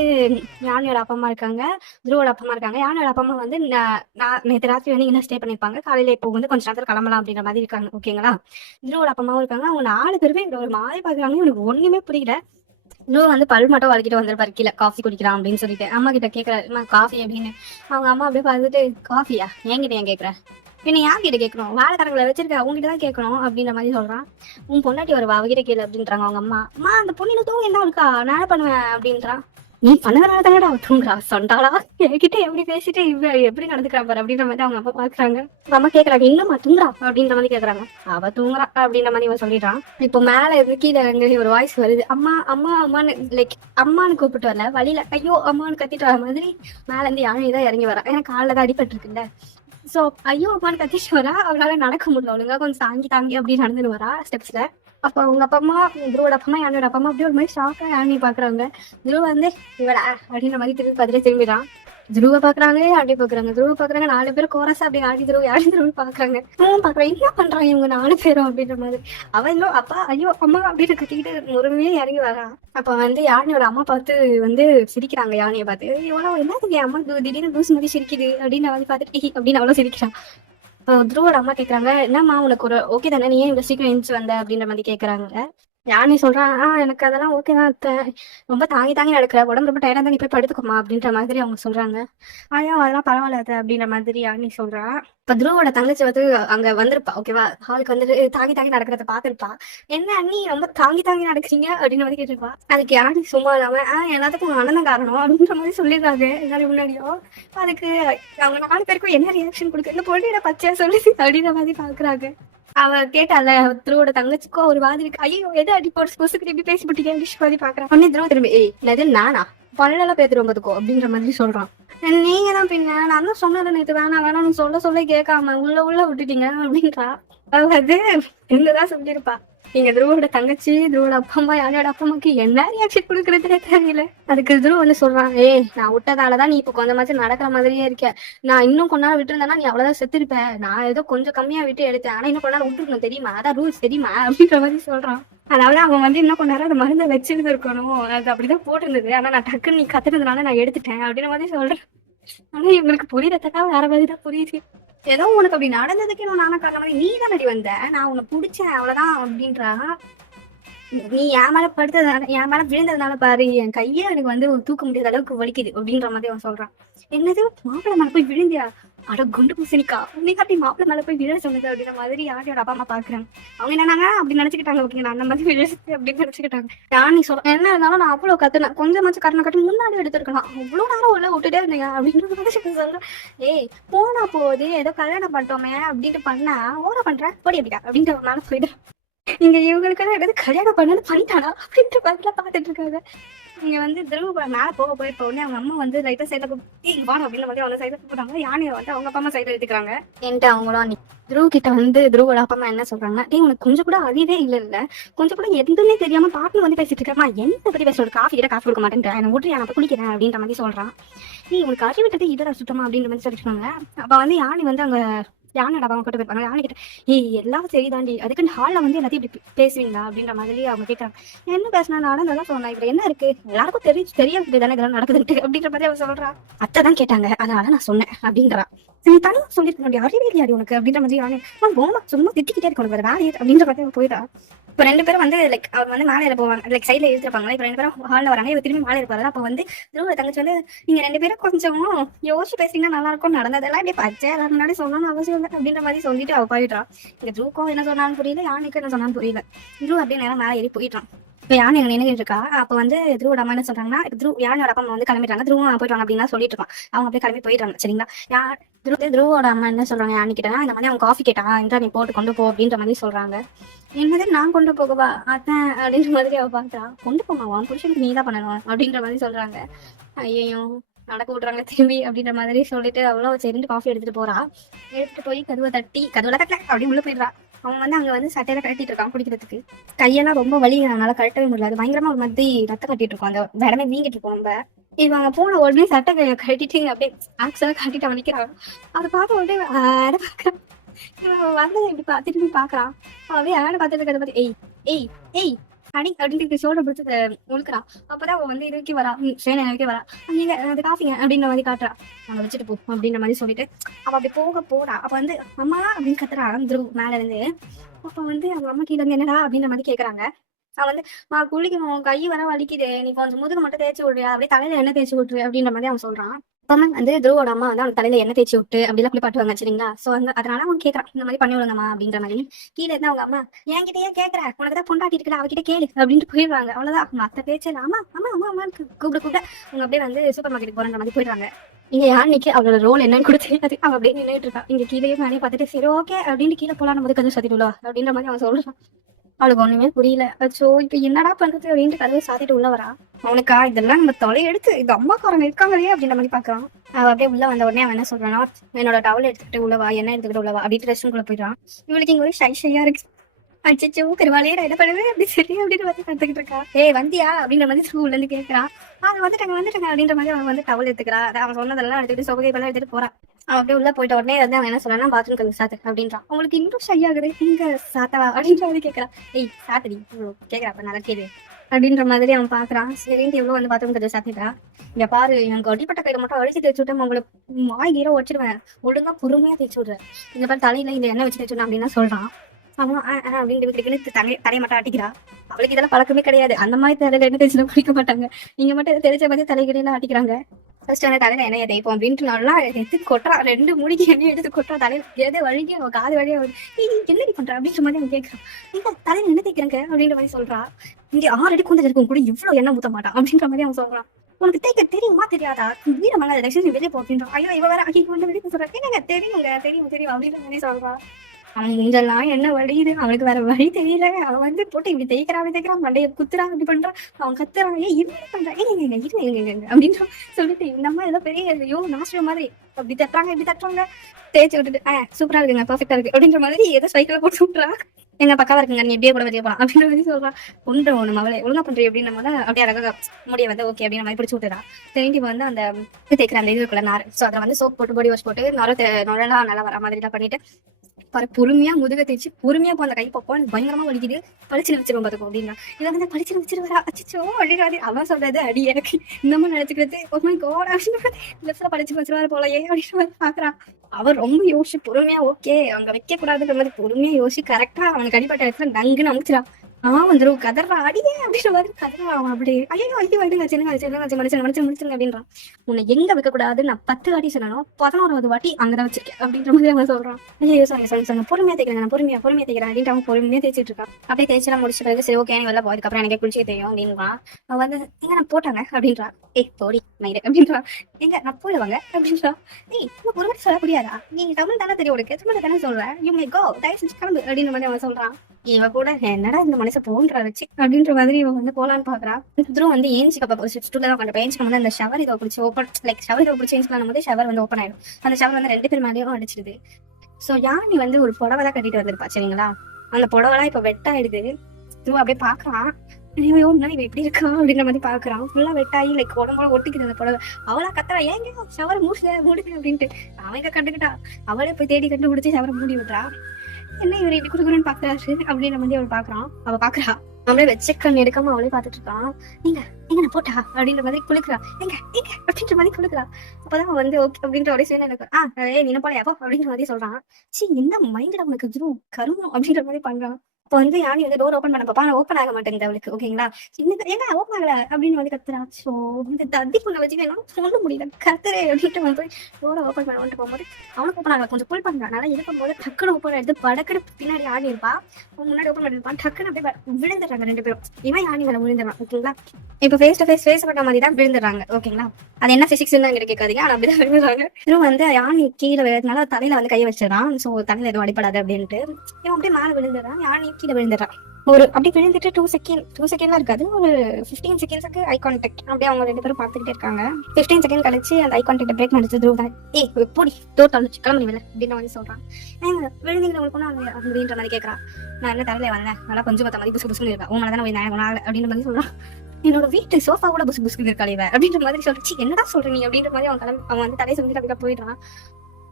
யானையோட அப்பா அம்மா இருக்காங்க, துருவோட அப்பா அம்மா இருக்காங்க. யானையோட அப்பா அம்மா வந்து நான் நேற்று ராத்திரி வந்து இங்கே ஸ்டே பண்ணியிருப்பாங்க, காலையில் இப்போ வந்து கொஞ்சம் நேரத்தில் கிளம்பலாம் அப்படின்ற மாதிரி இருக்காங்க ஓகேங்களா. துருவோட அப்பா அம்மாவும் இருக்காங்க. அவங்க 4 பேருமே ஒரு மாதிரி பார்க்குறாங்க. இவனுக்கு ஒன்றுமே புரியல. இன்னும் வந்து பல் மட்டும் வளர்க்கிட்டு வந்துருப்பாரு கீழே காஃபி குடிக்கிறான் அப்படின்னு சொல்லிட்டு அம்மா கிட்ட கேட்கறாரு காஃபி அப்படின்னு. அவங்க அம்மா அப்படியே பார்த்துட்டு காஃபியா என்கிட்ட ஏன் கேட்குறேன், பின்ன யார்கிட்ட கேட்கணும், வேலைக்காரங்களை வச்சிருக்க அவங்ககிட்ட தான் கேட்கணும் அப்படின்ற மாதிரி சொல்றான். உன் பொண்டாட்டி ஒரு அவகிட்ட கேளு அப்படின்றாங்க அவங்க அம்மா. அம்மா அந்த பொண்ணில தூங்க என்ன இருக்கா, நான் என்ன பண்ணுவேன் அப்படின்றான். நீ பண்ணதுனால தானடா அவ தூங்குறா சொண்டாளா, என்கிட்ட எப்படி பேசிட்டு எப்படி நடந்துக்கிறான் பாரு அப்படின்ற மாதிரி அவங்க அப்பா பாக்குறாங்க. அவங்க அம்மா கேக்குறாங்க என்னம்மா தூங்குறா அப்படின்ற மாதிரி கேக்குறாங்க. அவ தூங்குறா அப்படின்ற மாதிரி இவன் சொல்லிடுறான். இப்போ மேல இருந்து கீழே இறங்கி ஒரு வாய்ஸ் வருது, அம்மா அம்மா அம்மான்னு லைக் அம்மானு கூப்பிட்டு வரல, வழியில ஐயோ அம்மானு கத்திட்டு வர மாதிரி மேல இருந்து யானை தான் இறங்கி வரா. ஏன்னா காலில் தான் அடிபட்டு இருக்குல்ல. ஸோ ஐயோ அம்மானு கத்திட்டு வரா. அவளால நடக்க முடியல, ஒழுங்கா கொஞ்சம் தாங்கி அப்படின்னு நடந்துன்னு வரா ஸ்டெப்ஸ்ல. அப்போ அவங்க அப்பா அம்மா துருவோட அப்பா அம்மா யானோட அப்பா அம்மா அப்படியே ஒரு மாதிரி ஷாக்கா யானி பாக்குறாங்க. துருவ வந்து இவடா அப்படின்ற மாதிரி திரும்பி பார்த்துட்டு திரும்பிடான். துருவ பாக்குறாங்க அப்படி பாக்குறாங்க, துருவ பாக்குறாங்க. 4 பேரும் கோரஸா அப்படி ஆடி துருவ பாக்குறாங்க. பாக்குறான் என்ன பண்றாங்க இவங்க 4 பேரும் அப்படின்ற மாதிரி. அவன் இன்னும் அப்பா ஐயோ அம்மா அப்படின்னு கத்திக்கிட்டு முருமையே இறங்கி வரான். அப்ப வந்து யானையோட அம்மா பார்த்து வந்து சிரிக்கிறாங்க. யானையை பார்த்து இவ்வளோ என்னதுக்கு அம்மா திடீர்னு தூசு மாதிரி சிரிக்குது அப்படின்னு வந்து பார்த்துட்டு அப்படின்னு அவ்வளோ சிரிக்கிறான். துருவோட அம்மா கேட்குறாங்க என்னம்மா உனக்கு ஒரு ஓகே தானே, நீ ஏன் இவ்வளோ சீக்கிரம் எழுந்துச்சு வந்த அப்படின்ற மாதிரி கேட்குறாங்க. யார் நீ சொல்றான் எனக்கு அதெல்லாம் ஓகே தான் அத்தை. ரொம்ப தாங்கி தாங்கி நடக்கிற உடம்பு ரொம்ப டயர்டா தான் நீ போய் படுத்துக்கோமா அப்படின்ற மாதிரி அவங்க சொல்றாங்க. அதெல்லாம் பரவாயில்ல அத்தை அப்படின்ற மாதிரி யார் நீ சொல்றா. இப்ப துருவோட தங்கச்சி வந்து அங்க வந்திருப்பா ஓகேவா, ஹாலுக்கு வந்துட்டு தாங்கி தாங்கி நடக்கிறத பாத்துருப்பா. என்ன அண்ணி ரொம்ப தாங்கி தாங்கி நடக்கிறீங்க அப்படின்னு வந்து கேட்டிருப்பா. அதுக்கு யாரு சும்மா இல்லாம எல்லாத்துக்கும் உங்க அண்ணன் காரணம் அப்படின்ற மாதிரி சொல்லிடுறாங்க எல்லாரும் முன்னாடியும். அதுக்கு அவங்க 4 பேருக்கும் என்ன ரியாக்ஷன் கொடுக்கு, இந்த பொண்ணிட பச்சையா சொல்லி அப்படின்ற மாதிரி பாக்குறாங்க. அவ கேட்டால துருவோட தங்கச்சிக்கும் ஒரு மாதிரி இருக்கு. ஐயோ எது அடி போட்டு பொசுக்கு இப்படி பேசி போட்டீங்க டிஷ் மாதிரி பாக்குறான். உடனே துருவ திரும்பி என்னது நானா பல்லெல்லாம் பேத்துட்டு வந்ததுக்கோ அப்படின்ற மாதிரி சொல்றான். நீங்க தான் பின்ன நான் தான் சொன்னதை நேற்று வேணாம் வேணாம் சொல்ல கேட்காம உள்ள விட்டுட்டீங்க அப்படின்றா. அது என்னதான் சொல்லியிருப்பா. நீங்க துருவோட தங்கச்சி துருவோட அப்பா அம்மா யாரோட அப்பா அம்மாக்கு என்ன ரியாக்ஷன் கொடுக்கறதுனே தெரியல. அதுக்கு துருவ வந்து சொல்றான், நான் விட்டதாலதான் நீ இப்ப கொஞ்சம் மாதிரி நடக்கிற மாதிரியே இருக்க. நான் இன்னும் கொஞ்ச நாள் விட்டுருந்தேன்னா நீ அவ்வளவுதான் செத்துருப்ப. நான் ஏதோ கொஞ்சம் கம்மியா விட்டு எடுத்தேன், ஆனா இன்னும் கொஞ்ச நாள் விட்டுருக்கணும் தெரியுமா, அதான் ரூல்ஸ் தெரியுமா அப்படின்ற மாதிரி சொல்றான். அதாவது அவன் வந்து இன்னும் கொஞ்ச நேரம் அந்த மருந்தை வச்சிருந்து இருக்கணும், அது அப்படிதான் போட்டிருந்தது. ஆனா நான் டக்குன்னு நீ கத்துறதுனால நான் எடுத்துட்டேன் அப்படின்ற மாதிரி சொல்றேன். ஆனா இவங்களுக்கு புரியுறதுக்கா வேற மாதிரிதான் புரியுது. ஏதோ உனக்கு அப்படி நடந்ததுக்கு இன்னும் நானும் காரண மாதிரி நீ தான் நடி வந்த, நான் உன்னை பிடிச்சேன் அவ்வளவுதான் அப்படின்றா. நீ என் மேல படுத்ததுனால என் மேல விழுந்ததுனால பாரு என் கையே எனக்கு வந்து தூக்க முடியாத அளவுக்கு வலிக்குது அப்படின்ற மாதிரி அவன் சொல்றான். என்னது மாப்பிள்ளை மேல போய் விழுந்தியா, அட குண்டு பூசணிக்கா உன்னைக்கு அப்படி மாப்பிள்ளை மேல போய் விழ சொன்னது அப்படின்ற மாதிரி யாரோட அப்பா அம்மா பாக்குறாங்க. அவங்க என்னன்னாங்க அப்படி நினைச்சுக்கிட்டாங்க, ஓகேங்களா, அந்த மாதிரி விழுச்சு அப்படின்னு நினைச்சுக்கிட்டாங்க. நீ சொல்ல என்ன இருந்தாலும் நான் அவ்வளவு கத்துனேன், கொஞ்சமாச்சும் கட்டணம் கட்டி முன்னாடி எடுத்துருக்கலாம், அவ்வளவு நேரம் உள்ள விட்டுட்டே இருந்தீங்க அப்படின்ற மாதிரி சொல்றேன். போனா போகுது ஏதோ கல்யாணம் பண்ணிட்டோமே அப்படின்ட்டு பண்ணா ஓட பண்ற போடி அப்படியா அப்படின்ற ஒரு நாள் போயிட்டு இங்க இவங்களுக்கெல்லாம் எடுத்து கல்யாணம் பண்ணாலும் பண்ணிட்டானா அப்படின்ற மாதிரி பாத்துட்டு இருக்காங்க. இங்க வந்து துருவ மேல போயிருப்ப உடனே அவங்க அம்மா வந்து லைட்டா சைட்ல வாங்க அப்படின்னு மாதிரி அவங்க சைட்ல போறாங்க. யானையை வந்து அவங்க அப்பா அம்மா சைட்ல எடுத்துக்கிறாங்க. என்கிட்ட அவங்களும் துருவ கிட்ட வந்து துருவோட அப்பா அம்மா என்ன சொல்றாங்க, உனக்கு கொஞ்சம் கூட அறிவே இல்ல கொஞ்சம் கூட எதுவுமே தெரியாம பாட்டு வந்து பேசிட்டு இருக்கா, என்ன பத்தி பேசுற, காஃபி கொடுக்க மாட்டேன் என்ன விட்டு நான் குளிக்கிறேன் அப்படின்ற மாதிரி சொல்றான். உனக்கு அறிவிட்டது இதர சுத்தமா அப்படின்ற மாதிரி சொல்லிருக்காங்க. அப்ப வந்து யானை வந்து அங்க யானை டபாவை கூட்டு போயிருப்பாங்க. யானை கிட்ட எல்லாம் சரிதாண்டி அதுக்குன்னு ஹாலில் வந்து எல்லாத்தையும் இப்படி பேசுவீங்களா அப்படின்ற மாதிரி அவங்க கேட்கறாங்க. என்ன பேசினா நடந்ததான் சொன்னா இப்ப என்ன இருக்கு, எல்லாருக்கும் தெரியாது தானே இதெல்லாம் நடக்குதுன்ட்டு அப்படின்ற மாதிரி அவன் சொல்றா. அத்தை தான் கேட்டாங்க அதனால நான் சொன்னேன் அப்படின்றா. நீ தனியாக சொல்லிருக்க அறிவே இல்லையாடி உனக்கு அப்படின்ற மாதிரி யானை சும்மா திட்டிக்கிட்டே இருக்க உனக்கு வேற அப்படின்ற மாதிரி அவன் போயிட்டா. இப்போ 2 பேரும் வந்து லைக் அவங்க வந்து மேலே போவாங்க, லைக் சைட்ல எழுதிருப்பாங்க. இப்போ 2 பேரும் ஹாலில் வராங்க, இவ திரும்பி மேலே இருப்பாரு. அப்போ வந்து துருவ தங்கச்சி வந்து நீங்க 2 பேரும் கொஞ்சம் யோசிச்சு பேசிங்கன்னா நல்லா இருக்கும், நடந்ததெல்லாம் இப்படி பச்சை எல்லாரும் முன்னாடி சொல்லணும்னு அவசியம் இல்லை அப்படின்ற மாதிரி சொல்லிட்டு அவ போயிட்டான். இங்க துருக்கும் என்ன சொன்னாலும் புரியல, யானைக்கு என்ன சொன்னாலும் புரியல. துருவ அப்படியே நேரம் மேலே ஏறி போயிட்டான். இப்போ யானை எங்க நினைக்கிட்டு இருக்கா. அப்போ வந்து துருவோட அம்மா என்ன சொல்றாங்கன்னா, யானையோட அப்பா அம்மா வந்து கிளம்பிட்டாங்க, துருவம் போயிட்டாங்க அப்படின்னு சொல்லிட்டு இருக்கான். அவங்க அப்படியே கிளம்பி போயிட்டாங்க. சரிங்களா, துருவோட அம்மா என்ன சொல்றாங்க யானைக்கிட்ட, இந்த மாதிரி அவன் காஃபி கேட்டான் என்றா நீ போட்டு கொண்டு போ அப்படின்ற மாதிரி சொல்றாங்க. என்னது நான் கொண்டு போகவா அதான் அப்படின்ற மாதிரி அவ பாக்குறா. கொண்டு போமாவா புருஷனுக்கு நீ தான் பண்ணணும் அப்படின்ற மாதிரி சொல்றாங்க. ஐயோ நடக்க விட்டுறாங்க திரும்பி அப்படின்ற மாதிரி சொல்லிட்டு அவ்வளோ சரிந்து காஃபி எடுத்துட்டு போறா. எடுத்துட்டு போய் கதவை தட்டி கதவுல தட்டல அப்படி உள்ள போயிடுறா. அவன் வந்து அங்க வந்து சட்டையில கட்டிட்டு இருக்கான் குடிக்கிறதுக்கு. கையெல்லாம் ரொம்ப வலி, அதனால கட்டவே முடியாது, பயங்கரமா ஒரு மாதிரி ரத்தம் கட்டிட்டு இருக்கோம், அந்த இடமே வீங்கிட்டு இருக்கோம். நம்ம இவங்க போன உடனே சட்டை கட்டிட்டு அப்படியே ஆக்சுவலா கட்டிட்டு அவன் நிக்கிறான். அதை பார்த்த உடனே பாக்குறான். வந்து இப்படி திரும்பி பாக்குறான். அப்படியே யாரை பார்த்துட்டு இருக்கிறத பார்த்து ஏய் அப்படின்னு சோட பிடிச்சத முழுக்கிறான். அப்பதான் அவன் வந்து இதுக்கே வரா, இதுக்கே வரா, நீங்க அது காஃபிங்க அப்படின்ற மாதிரி காட்டுறா. அவனை வச்சுட்டு போ அப்படின்ற மாதிரி சொல்லிட்டு அவ அப்படி போறா. அப்ப வந்து அம்மா அப்படின்னு கத்துறா துருவ் மேல இருந்து. அப்ப வந்து அவங்க அம்மா கீழே இருந்து என்னடா அப்படின்ற மாதிரி கேக்குறாங்க. அவன் வந்து குளிக்கணும் கை வர வலிக்குது, நீ கொஞ்சம் முதுகு மட்டும் தேய்ச்சி விடுறியா, அப்படியே தலையில எண்ணெய் தேய்ச்சி விட்டுரு அப்படின்ற மாதிரி அவன் சொல்றான். அப்பதான் வந்து துருவோட அம்மா வந்து அவன் தலையில எண்ணெய் தேய்ச்சி விட்டு அப்படிலாம் குளிப்பாட்டுவாங்க சரிங்களா. சோ அதனால அவன் கேட்கறான் இந்த மாதிரி பண்ணி விடுங்கம்மா அப்படின்ற மாதிரி. கீழே இருந்தா அவங்க அம்மா என்கிட்டயே கேட்கற, உனக்குதான் பொண்டாட்டி இருக்கா அவகிட்ட கேளு அப்படின்ட்டு போயிடுவாங்க. அவ்வளவுதான் மத்த பேச்சல அம்மா அம்மா அம்மா அம்மா கூப்பிட அவங்க அப்படியே வந்து சூப்பர் மார்க்கெட் போறன்ற மாதிரி போயிடுறாங்க. இங்க யானைக்கு அவளோட ரோல் என்னன்னு கூட தெரியாது, அவ அப்படியே நின்றுட்டு இருக்கா. இங்க கீழே மேலே பார்த்துட்டு சரி ஓகே அப்படின்ட்டு கீழே போலாம் போது கதவு சாத்திட்டு அப்படின்ற மாதிரி அவன் சொல்றான். அவளுக்கு ஒண்ணுமே புரியல. அச்சோ இப்ப என்னடா பண்றது அப்படின்ட்டு கதவை சாத்திட்டு உள்ள வரா. அவனுக்கா இதெல்லாம் நம்ம தொலை எடுத்து இது அம்மாக்காரங்க இருக்காங்களே அப்படின்ற மாதிரி பாக்குறான். அவ அப்படியே உள்ள வந்த உடனே அவன் என்ன சொல்றான்னா, என்னோட டவல் எடுத்துக்கிட்டு உள்ளவா, என்ன எடுத்துக்கிட்டு உள்ளவா அப்படின்ட்டு ரெஸ்ட் ரூம்குள்ள போயிடுறான். இவளுக்கு இங்க ஒரு ஷையா இருக்கு. அச்சோ பெருவாளையே நான் என்ன பண்ணுவேன் அப்படி சரி அப்படின்னு வந்து கத்துக்கிட்டு இருக்கா. வந்தியா அப்படின்ற மாதிரி ஸ்கூல்ல இருந்து கேட்கறான். அது வந்துட்டாங்க அப்படின்ற மாதிரி அவன் வந்து டவல் எடுத்துக்கிறா. அவன் சொன்னதெல்லாம் எடுத்துக்கிட்டு சொகை எல்லாம் எடுத்துட்டு போறான். அவன் அப்படியே உள்ள போயிட்ட உடனே வந்து அவன் என்ன சொல்றான்னா, பாத்ரூம் கதவு சாத்து அப்படின்றான். அவங்களுக்கு இன்னும் ஷை ஆகுது, இங்க சாத்தவா அப்படின்ற மாதிரி கேட்கறான். சாத்தடி கேட்கறா அப்ப நல்லா கேளு அப்படின்ற மாதிரி அவன் பாக்குறான். சரின்ட்டு எவ்வளவு வந்து பாத்ரூம் கதவு சாத்திட்டா. இங்க பாரு எனக்கு அடிப்பட்ட கையில மட்டும் அழிச்சு தேய்ச்சி விட்டேன், உங்களுக்கு வாய் கீரை வச்சிருவேன், ஒழுங்கா பொறுமையா தேய்ச்சி விடுறேன். இந்த பாரு தலையில இந்த எண்ணெய் வச்சு தேய்ச்சுடணும் அப்படின்னு சொல்றான். அவன் அப்படின்னு கிட்ட தலையை மட்டும் அடிக்கிறா. அவளுக்கு இதெல்லாம் பழக்கமே கிடையாது. அந்த மாதிரி தலையில என்ன தேய்ச்சி குளிக்க மாட்டாங்க. நீங்க மட்டும் எதை தெரிஞ்ச மாதிரி தலைகளையெல்லாம் அடிக்கிறாங்க. ஃபர்ஸ்ட் அந்த தலையில எண்ணெயை தேய்ப்போம் அப்படின்ட்டு நல்லா எடுத்து கொட்டுறா. 2 முடிக்கு எண்ணெய் எடுத்து கொட்டுறா. தலையில எதை வழிக்கு அவன் காது வழியா என்னடி பண்ற அப்படின்ற மாதிரி அவன் கேட்கறான். நீங்க தலையில எண்ணெய் தேய்க்கிறாங்க அப்படின்ற மாதிரி சொல்றா. இங்க 6 அடி கூந்தல் இருக்கும் கூட இவ்வளவு எண்ணெய் ஊத்த மாட்டான் அப்படின்ற மாதிரி அவன் சொல்றான். உனக்கு தேய்க்க தெரியுமா தெரியாதா? வீர மங்க தயவுசெய்து வெளியே போ அப்படின்றான். ஐயோ இவ வேற அக்கி வந்து வெளியே சொல்றேன். என்னங்க தெரியுங்க தெரியும் தெரியும் அப்படின்ற மாதிரி சொல்றான். அவன் மூஞ்செல்லாம் என்ன வழியுது, அவனுக்கு வேற வழி தெரியல. அவன் வந்து போட்டு இப்படி தேய்க்கிறான் மண்டையை குத்துறான் இப்படி பண்றான். அவன் கத்துறான். இது பண்றான். இருங்க அப்படின்னு சொல்லிட்டு இந்த அம்மா ஏதோ பெரிய ஐயோ நாஸ்டர் மாதிரி அப்படி தட்டுறாங்க இப்படி தட்டுறாங்க. தேய்ச்சி விட்டுட்டு சூப்பரா இருக்குங்க பர்ஃபெக்டா இருக்கு அப்படின்ற மாதிரி ஏதோ சைக்கிள போட்டு விட்டுறா. எங்க பக்காவா இருக்குங்க நீ எப்படியே கூட வெளியே போலாம் அப்படின்ற மாதிரி சொல்றான். ஒன்று மவளை ஒழுங்கா பண்றீ அப்படின்னு நம்ம அப்படியே அழகா முடிய வந்து ஓகே அப்படின்ற மாதிரி பிடிச்சி விட்டுறா. திரும்பி வந்து அந்த தேய்க்கிற அந்த இதுக்குள்ள நார் ஸோ அதை வந்து சோப் போட்டு பாடி வாஷ் போட்டு நுழலாம் நல்லா வர மாதிரி எல்லாம் பண்ணிட்டு பொறுமையா முதுக தேய்ச்சி பொறுமையா போ. அந்த கை பப்போ எனக்கு பயங்கரமா வலிக்குது பளிச்சுன்னு வச்சிருவோம் பாத்துக்கோ அப்படின்னா இவன் வந்து பளிச்சுன்னு வச்சிருவா. அச்சோ அப்படின்றாரு. அவன் சொல்றது அடி எனக்கு இந்த மாதிரி நினைச்சுக்கிறது லெஃப்ட்ல பளிச்சுன்னு வச்சிருவாரு போலயே அப்படின்னு மாதிரி பாக்குறான். அவர் ரொம்ப யோசிச்சு பொறுமையா ஓகே அவங்க வைக்க கூடாதுன்ற மாதிரி பொறுமையா யோசிச்சு கரெக்டா அவனுக்கு அடிப்பட்ட இடத்துல டங்குன்னு அமுச்சிடான். அவன் வந்துடும் கதறா அடியே அப்படின்ற மாதிரி கதறான். அவன் அப்படியே ஐயோ ஐயோ ஐடுங்க முடிச்சுங்க அப்படின்றான். உன்னை எங்க வைக்க கூடாது நான் 10 வாட்டி சொன்னாலும் 11வது வாட்டி அங்கதான் வச்சிருக்கேன் அப்படின்ற மாதிரி அவன் சொல்றான். ஐயோ சொன்னாங்க பொறுமையா தேய்க்கிறேன் நான் பொறுமையா தேய்க்கிறேன் அப்படின்ட்டு அவன் பொறுமையா தேய்ச்சிட்டு இருக்கான். அப்படியே தேய்ச்சலாம் முடிச்ச பிறகு சரி ஓகே நீ வெளில போ அதுக்கப்புறம் எனக்கு குளிச்சு தெரியும் அப்படின்றான். அவன் வந்து எங்க நான் போட்டாங்க அப்படின்றான். போடி மயிறு அப்படின்றான். எங்க நான் போயிடுவாங்க அப்படின்றான். ஒரு வாட்டி சொல்ல முடியாதா நீ தமிழ் தானே தெரியும் உனக்கு தமிழ் தானே சொல்றேன் யூ மே கோ தயவு செஞ்சு கிளம்பு அப்படின்ற மாதிரி அவன் சொல்றான். இவ கூட என்னடா இந்த மனுஷன் போன்றா வச்சு அப்படின்ற மாதிரி இவன் வந்து போலான்னு பாக்குறா. திரும்ப வந்து ஏஞ்சிக்கப்ப சுற்றுலா தான் கண்டிப்பா ஏஞ்சிக்க வந்து அந்த ஷவர் இதை பிடிச்சி ஓப்பன் லைக் ஷவர் இதை பிடிச்சி ஏஞ்ச் பண்ணும் போது ஷவர் வந்து ஓப்பன் ஆயிடும். அந்த ஷவர் வந்து 2 பேர் மேலேயும் அடிச்சிடுது. ஸோ யானி வந்து ஒரு புடவை தான் கட்டிட்டு வந்திருப்பா சரிங்களா. அந்த புடவைலாம் இப்ப வெட்டாயிடுது. திரும்ப அப்படியே பாக்குறான். ஐயோ இவ எப்படி இருக்கா அப்படின்ற மாதிரி பாக்குறான். ஃபுல்லா வெட்டாயி லைக் உடம்போட ஒட்டிக்குது அந்த புடவை. அவளா கத்துறா ஏங்க ஷவர் மூடுது அப்படின்ட்டு. அவங்க கண்டுக்கிட்டா அவளே போய் தேடி கண்டுபிடிச்சி ஷவரை மூடி விட்டுறா. என்ன இவர் இப்படி குடுக்குறேன்னு பாக்குறாரு அப்படின்ற மாதிரி அவள் பாக்குறான். அவ பாக்குறா அவளே வச்ச கண் எடுக்காம அவளே பாத்துட்டு இருக்கான். நீங்க நான் போட்டா அப்படின்ற மாதிரி குளிக்கிறா. எங்க அப்படின்ற மாதிரி குளிக்கிறா. அப்பதான் அவன் வந்து ஓகே அப்படின்ற ஒரே சேர்ந்து எனக்கு நீ போலையா அப்படின்ற மாதிரி சொல்றான். சரி என்ன மைண்டா உனக்கு கருமம் அப்படின்ற மாதிரி பண்றான். இப்போ வந்து யானி வந்து டோர் ஓப்பன் பண்ண பாப்பா நான் ஓப்பன் ஆக மாட்டேங்குது அவளுக்கு ஓகேங்களா. என்ன ஓப்பன் ஆகல அப்படின்னு வந்து கத்துறா. ஸோ இந்த தத்தி பொண்ணை வச்சுக்கலாம் சொல்ல முடியல கத்துறே அப்படின்ட்டு வந்து டோரை ஓப்பன் பண்ண வந்துட்டு போகும்போது அவனுக்கு ஓப்பன் ஆகல கொஞ்சம் புல் பண்றான். நல்லா இருக்கும் போது டக்குனு ஓப்பன் எடுத்து படக்குன்னு பின்னாடி யானி இருப்பா முன்னாடி ஓப்பன் பண்ணிருப்பான். டக்குன்னு அப்படியே விழுந்துடுறாங்க 2 பேரும். இவன் யானி மேல விழுந்துடுறான் ஓகேங்களா. இப்போ ஃபேஸ் டு ஃபேஸ் பண்ண மாதிரி தான் விழுந்துடுறாங்க ஓகேங்களா. அது என்ன பிசிக்ஸ்ன்னு எங்கிட்ட கேட்காதீங்க ஆனா அப்படிதான் விழுந்துடுறாங்க. இன்னும் வந்து யானி கீழே விழுறதுனால தலையில வந்து கையை வச்சிடறான். ஸோ தலையில எதுவும் அடிப்படாது அப்படின்ட்டு இவன் அப்படியே மேலே விழுந்துடுறான். யானி கீழே விழுந்துடுறான். ஒரு அப்படி விழுந்துட்டு 2 செகண்ட்லாம் இருக்காது ஒரு 15 செகண்ட்ஸுக்கு ஐ கான்டாக்ட் அப்படியே அவங்க 2 பேரும் பார்த்துக்கிட்டே இருக்காங்க. 15 செகண்ட் கழிச்சு அந்த ஐ கான்டாக்ட் பிரேக் பண்ணிட்டு துருவதான் போடி டோர் தள்ளிச்சு கிளம்பி வேலை அப்படின்னு வந்து சொல்றான். விழுந்தீங்க உங்களுக்கு அப்படின்ற மாதிரி கேட்கறான். நான் என்ன தலையில வந்தேன் நல்லா கொஞ்சம் பத்த மாதிரி புசுன்னு இருக்கா உங்களை தானே நான் அப்படின்ற மாதிரி சொல்றான். என்னோட வீட்டு சோஃபா கூட புசுன்னு இருக்காளே அப்படின்ற மாதிரி சொல்லிச்சு. என்னடா சொல்றீங்க அப்படின்ற மாதிரி அவன் வந்து தலையை சொல்லி அப்படியே போயிடுறான்.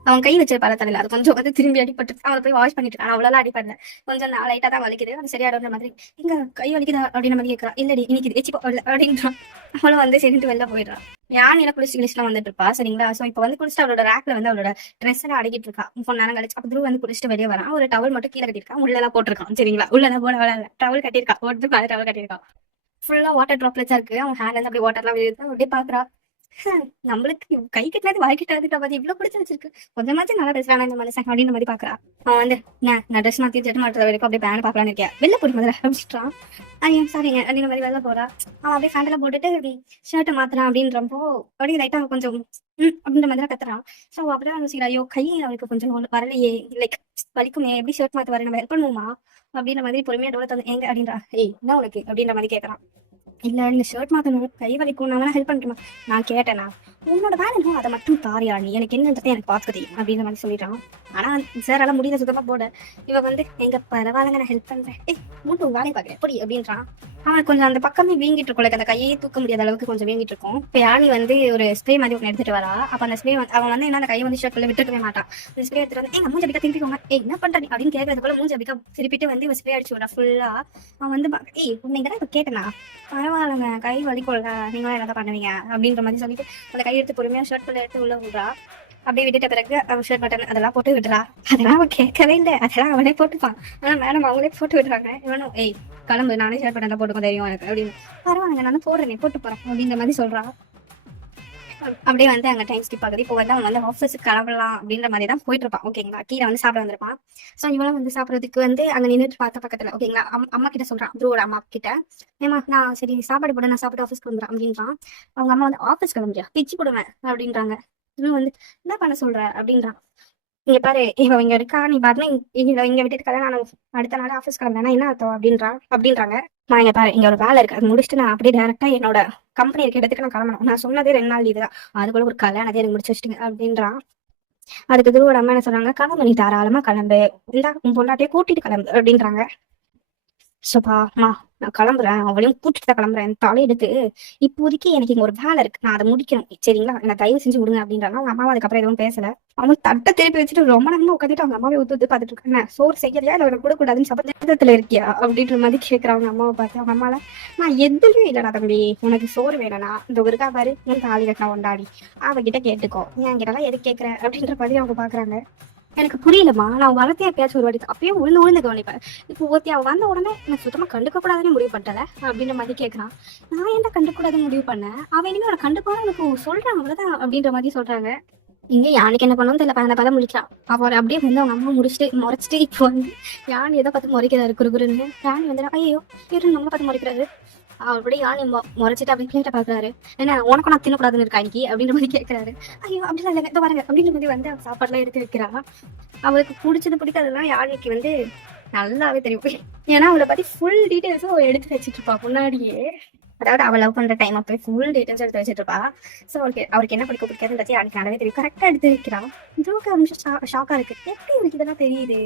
அவன் கை வச்சிருப்பாரு தலையில அது கொஞ்சம் வந்து திரும்பி அடிப்பட்டு அவளை போய் வாஷ் பண்ணிட்டு இருக்கான். அவ்வளோ அடிப்படல கொஞ்சம் லைட்டா தான் வலிக்குது அது சரியாடுற மாதிரி. எங்க கை வலிக்குதா அப்படின்ற மாதிரி கேட்கறான். இல்லடி இன்னைக்கு வச்சுக்கோ அப்படின்றான். அவளை வந்து சரிட்டு வெளில போயிடுறான். யானையில குளிச்சுலாம் வந்துட்டு இருப்பா சரிங்களா. ஸோ இப்போ வந்து குளிச்சுட்டு அவளோட ரேக்ல வந்து அவளோட ட்ரெஸ் எல்லாம் அடக்கிட்டு இருக்கா. 3 நேரம் கழிச்சு அப்போ வந்து குளிச்சுட்டு வெளியே வரான். ஒரு டவல் மட்டும் கீழே கட்டிருக்கான். உள்ளெல்லாம் போட்டிருக்கான் சரிங்களா. உள்ளெல்லாம் போட வளரல டவல் கட்டியிருக்கா போட்டு டவல் கட்டியிருக்கான். ஃபுல்லா வாட்டர் ட்ராப்லெட்ஸா இருக்கு. அவன் ஹேண்ட்ல இருந்து அப்படியே வாட்டர்லாம் விழுது. அப்படியே பாக்குறா. நம்மளுக்கு கை கட்டினது வாய் கிட்டாதுட்ட பாதி இவ்வளவு பிடிச்சி வச்சிருக்கு கொஞ்சமாச்சும் நல்லா பேசுறானா இந்த மனுஷன் அப்படின்னு மாதிரி பாக்குறா. அவன் வந்து நான் ட்ரெஸ் மாத்தி ஜெட் மாட்டுற வரைக்கும் அப்படியே பேன் பாக்கலான்னு இருக்கேன் வெளில போட்டு முதல்ல அப்படின்றான். ஐயா சாரிங்க அப்படின்ற மாதிரி வெளில போறா. அவன் அப்படியே ஃபேண்ட்ல போட்டுட்டு ஷர்ட்டை மாத்துறான் அப்படின்றப்போ அப்படியே லைட்டா கொஞ்சம் அப்படின்ற மாதிரி கத்துறான். ஸோ அப்படியே யோசிக்கிறா ஐயோ கையை அவளுக்கு கொஞ்சம் வரலையே லைக் வலிக்குமே எப்படி ஷர்ட் மாத்த வர நம்ம ஹெல்ப் பண்ணுவோமா அப்படின்ற மாதிரி பொறுமையா டோல தந்து எங்க அப்படின்றா. என்ன உனக்கு அப்படின்ற மாதிரி கேட்கறான். இல்ல நீங்க ஷர்ட் மாத்தணும் கை வலிக்கும் நான் ஹெல்ப் பண்ணிட்டுமா. நான் கேட்டேனா உன்னோட வேலை என்னவோ அதை மட்டும் தாரியா நீ எனக்கு என்னன்றது எனக்கு பார்க்க தெரியும் அப்படின்ற மாதிரி சொல்லிடுறான். ஆனா சார் எல்லாம் முடியல சுத்தமா போட. இவ வந்து எங்க பரவாயில்லங்க நான் ஹெல்ப் பண்றேன் மூட்டு வேலையை பாக்குறேன் எப்படி அப்படின்றான். அவனுக்கு கொஞ்சம் அந்த பக்கமே வீங்கிட்டு இருக்கும் அந்த கையே தூக்க முடியாத அளவுக்கு கொஞ்சம் வீங்கிட்டு இருக்கும். இப்போ யானி வந்து ஒரு ஸ்ப்ரே மாதிரி ஒன்று எடுத்துட்டு வரா. அப்ப அந்த ஸ்ப்ரே அவன் வந்து என்ன அந்த கையை வந்து ஷர்ட்ல விட்டுக்கவே மாட்டான். அந்த ஸ்ப்ரே எடுத்துட்டு வந்து எங்க மூஞ்சி அடிக்கா திருப்பிக்கோங்க என்ன பண்றீங்க அப்படின்னு கேட்கறதுக்குள்ள மூஞ்சி அடிக்கா திருப்பிட்டு வந்து ஸ்ப்ரே அடிச்சு விடா ஃபுல்லா. அவன் வந்து உன்னை இப்ப கேட்டனா பரவாயில்லங்க கை வலிக்கொள்ள நீங்களும் என்னதான் பண்ணுவீங்க அப்படின்ற மாதிரி சொல்லிட்டு அந்த கை எடுத்து பொறுமையா ஷர்ட் குள்ள எடுத்து உள்ள விடுறா. அப்படியே விட்டுட்ட பிறகு அவன் ஷர்ட் பட்டன் அதெல்லாம் போட்டு விடுறா. அதெல்லாம் அவன் கேட்கவே இல்லை, அதெல்லாம் அவனே போட்டுப்பான். ஆனால் மேடம் அவங்களே போட்டு விடுறாங்க. இவனும் ஏய் கிளம்பு, நானே ஷர்ட் பட்டன் தான் போட்டுக்கோ தெரியும் எனக்கு அப்படின்னு. பரவாயில்ல நான் போடுறேன் போட்டு போறேன் அப்படின்ற மாதிரி சொல்றான். அப்படியே வந்து அங்கே டைம் ஸ்கிப் ஆகுது. இப்போ வந்து அவன் வந்து ஆஃபீஸுக்கு கிளம்பலாம் அப்படின்ற மாதிரி தான் போயிட்டு இருப்பான். ஓகேங்களா, கீழே வந்து சாப்பிட வந்திருப்பான். ஸோ இவெல்லாம் வந்து சாப்பிட்றதுக்கு வந்து அங்கே நின்றுட்டு பார்த்த பக்கத்தில். ஓகேங்களா, அம்மா கிட்ட சொல்றான், த்ரூவோட அம்மா கிட்ட, ஏமா நான் சரி சாப்பாடு போட நான் சாப்பிட்டு ஆஃபீஸ்க்கு வந்துடுறேன் அப்படின்றான். அவங்க அம்மா வந்து ஆஃபீஸ் கிளம்பியா பிச்சு போடுவேன் அப்படின்றாங்க. த்ரூ வந்து என்ன பண்ண சொல்ற அப்படின்றான். இங்க பாரு இவ இங்க இருக்கா, நீ பாருங்க இங்க விட்டுட்டு கல்யாணம் நான் அடுத்த நாள் ஆஃபீஸ் கிளம்புனா என்ன அர்த்தம் அப்படின்றாங்க. நான் இங்க பாரு இங்க ஒரு வேலை இருக்கு, அது முடிச்சுட்டு நான் அப்படியே டேரக்டா என்னோட கம்பெனி இருக்க இடத்துக்கு நான் கிளம்பணும். நான் சொன்னதே 2 நாள் லீவு தான், அதுக்குள்ள ஒரு கல்யாணத்தை எனக்கு முடிச்சு வச்சுட்டுங்க அப்படின்றான். அதுக்கு துருவோட அம்மா என்ன சொல்றாங்க, கிளம்பு நீ தாராளமா கிளம்பு, இந்தா உன் பொண்டாட்டியே கூட்டிட்டு கிளம்பு அப்படின்றாங்க. சோபாமா நான் கிளம்புறேன், அவளையும் கூட்டிட்டு தான் கிளம்புறேன், தலையெடுத்து இப்போதைக்கு எனக்கு இங்க ஒரு வேலை இருக்கு, நான் அதை முடிக்கணும் சரிங்களா, என்ன தயவு செஞ்சு விடுங்க அப்படின்றாங்க. அவங்க அம்மாவும் அதுக்கப்புறம் எதுவும் பேசல. அவங்க தட்டை திருப்பி வச்சுட்டு ரொம்ப நேரமா உட்காந்துட்டு அவங்க அம்மாவே ஊத்து பார்த்துட்டு இருக்காங்க. சோறு செய்யறியா இல்லை கூட கூடாதுன்னு சபதத்துல இருக்கியா அப்படின்ற மாதிரி கேட்கறாங்க அம்மாவை பார்த்து. அவங்க அம்மால நான் எதுவுமே இல்லைடா தம்பி, உனக்கு சோறு வேணும்னா இந்த இருக்கா பாரு என் தாலி கட்டின கொண்டாடி அவகிட்ட கேட்டுக்கோ, என் கிட்டலாம் எது கேட்கற அப்படின்ற மாதிரி அவங்க பாக்குறாங்க. எனக்கு புரியலமா, நான் வளர்த்தே எப்பயாச்சும் ஒரு வாட்டி அப்பயே உழுந்து கவனிப்பேன். இப்போ ஒருத்தி அவன் வந்த உடனே எனக்கு சுத்தமா கண்டுக்க கூடாதுன்னு முடிவு பண்ணல அப்படின்ற மாதிரி கேட்கறான். நான் என்ன கண்டுக்க கூடாதுன்னு முடிவு பண்ணேன், அவன் இனிமே அவரை கண்டுக்காம எனக்கு சொல்றான் அவ்வளவுதான் அப்படின்ற மாதிரி சொல்றாங்க. இங்க யானைக்கு என்ன பண்ணணும் தெரியல, அந்த பதம் முடிக்கலாம். அவரை அப்படியே வந்து அவங்க அம்மா முடிச்சுட்டு முறைச்சிட்டு இப்போ வந்து யானை ஏதோ பார்த்து முறைக்கிறாரு குறுகுறுன்னு. யானை வந்து ஐயோ இரு நம்மளை பார்த்து முறைக்கிறாரு. அவருடைய யானை முறைச்சிட்டு அப்படி பிளேட்டை பாக்குறாரு. என்ன உனக்கும் நான் தின்னக்கூடாதுன்னு இருக்கா இன்னைக்கு அப்படின்ற மாதிரி கேட்கறாரு. ஐயோ அப்படிலாம் இல்லை இதோ பாருங்க அப்படின்ற மாதிரி வந்து அவன் சாப்பாடுலாம் எடுத்து வைக்கிறா. அவளுக்கு பிடிச்சது பிடிக்காதெல்லாம் யானைக்கு வந்து நல்லாவே தெரியும். ஏன்னா அவளை பத்தி ஃபுல் டீட்டெயில்ஸும் அவள் எடுத்து வச்சுட்டு இருப்பா முன்னாடியே. அதாவது அவள் லவ் பண்ற டைம் அப்போ ஃபுல் டீட்டெயில்ஸ் எடுத்து வச்சுட்டு இருப்பா. ஸோ அவருக்கு என்ன பிடிக்க பிடிக்காதுன்னு பற்றி அவளுக்கு நல்லாவே தெரியும். கரெக்டாக எடுத்து வைக்கிறான். இதுவுக்கு நிமிஷம் ஷாக்கா இருக்கு, எப்படி எனக்கு இதெல்லாம் தெரியுது,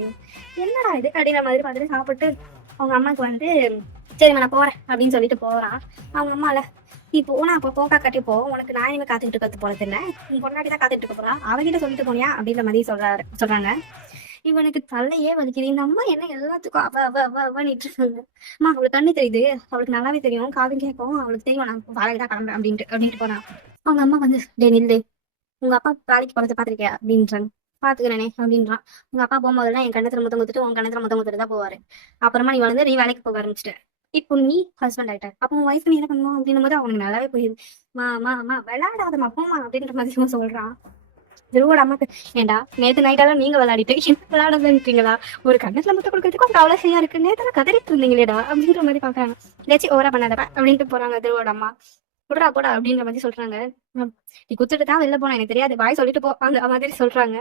என்னடா இது அப்படின்ற மாதிரி பார்த்துட்டு சாப்பிட்டு அவங்க அம்மாவுக்கு வந்து சரிம்மா நான் போறேன் அப்படின்னு சொல்லிட்டு போறான். அவங்க அம்மால நீ போனா அப்போ போக்கா கட்டி போ, உனக்கு நான் இனிமே காத்துக்கிட்டு இருக்கிறது போல தெரியல, உன் பொண்ணாடி தான் காத்துட்டு இருக்க போறா, அவகிட்ட சொல்லிட்டு போனியா அப்படின்ற மாதிரி சொல்றாங்க. இவனுக்கு தலையே வலிக்குது. இந்த அம்மா என்ன எல்லாத்துக்கும் அவன்ட்டு இருக்காங்க. அம்மா அவளுக்கு கண்ணு தெரியுது, அவளுக்கு நல்லாவே தெரியும், காது கேட்கும், அவளுக்கு தெரியும் நான் வேலைக்கு தான் கிளம்புறேன் அப்படின்ட்டு போறான். அவங்க அம்மா வந்து டே நில்லு, உங்க அப்பா வேலைக்கு போறதை பாத்திருக்கியா அப்படின்றாங்க. பாத்துக்கிறேனே அப்படின்றான். உங்க அப்பா போகும்போதெல்லாம் என் கண்ணத்துல முத்தம் கொடுத்துட்டு உன் கண்ணத்துல முத்தம் கொடுத்துட்டு தான் போவாரு. அப்புறமா நீ வந்து நீ வேலைக்கு போக ஆரம்பிச்சிட்ட, இப்போ நீ ஹஸ்பண்ட் ஆயிட்ட, அப்போ உன் ஒய்ஃப் நீ என்ன பண்ணுவோம் அப்படின்னும் போது அவனுக்கு நல்லாவே புரியுது. மா விளையாடாதமா போமா அப்படின்ற மாதிரி சொல்றான். திருவோட அம்மாக்கு ஏண்டா நேற்று நைட்டாலும் நீங்க விளையாடிட்டு என்ன விளையாடுறீங்களா, ஒரு கண்ணத்துல முத்த கொடுக்கறதுக்கு உங்க அவ்வளவு சரியா இருக்கு, நேற்று கதறிட்டு இருந்தீங்களேடா அப்படின்ற மாதிரி பாக்குறாங்க. ஏதாச்சும் ஓவரா பண்ணாதப்ப அப்படின்ட்டு போறாங்க திருவோட அம்மா. போடா அப்படின்ற மாதிரி சொல்றாங்க. நீ குத்துட்டு தான் வெளில போனா எனக்கு தெரியாது, வாய் சொல்லிட்டு போ அந்த மாதிரி சொல்றாங்க.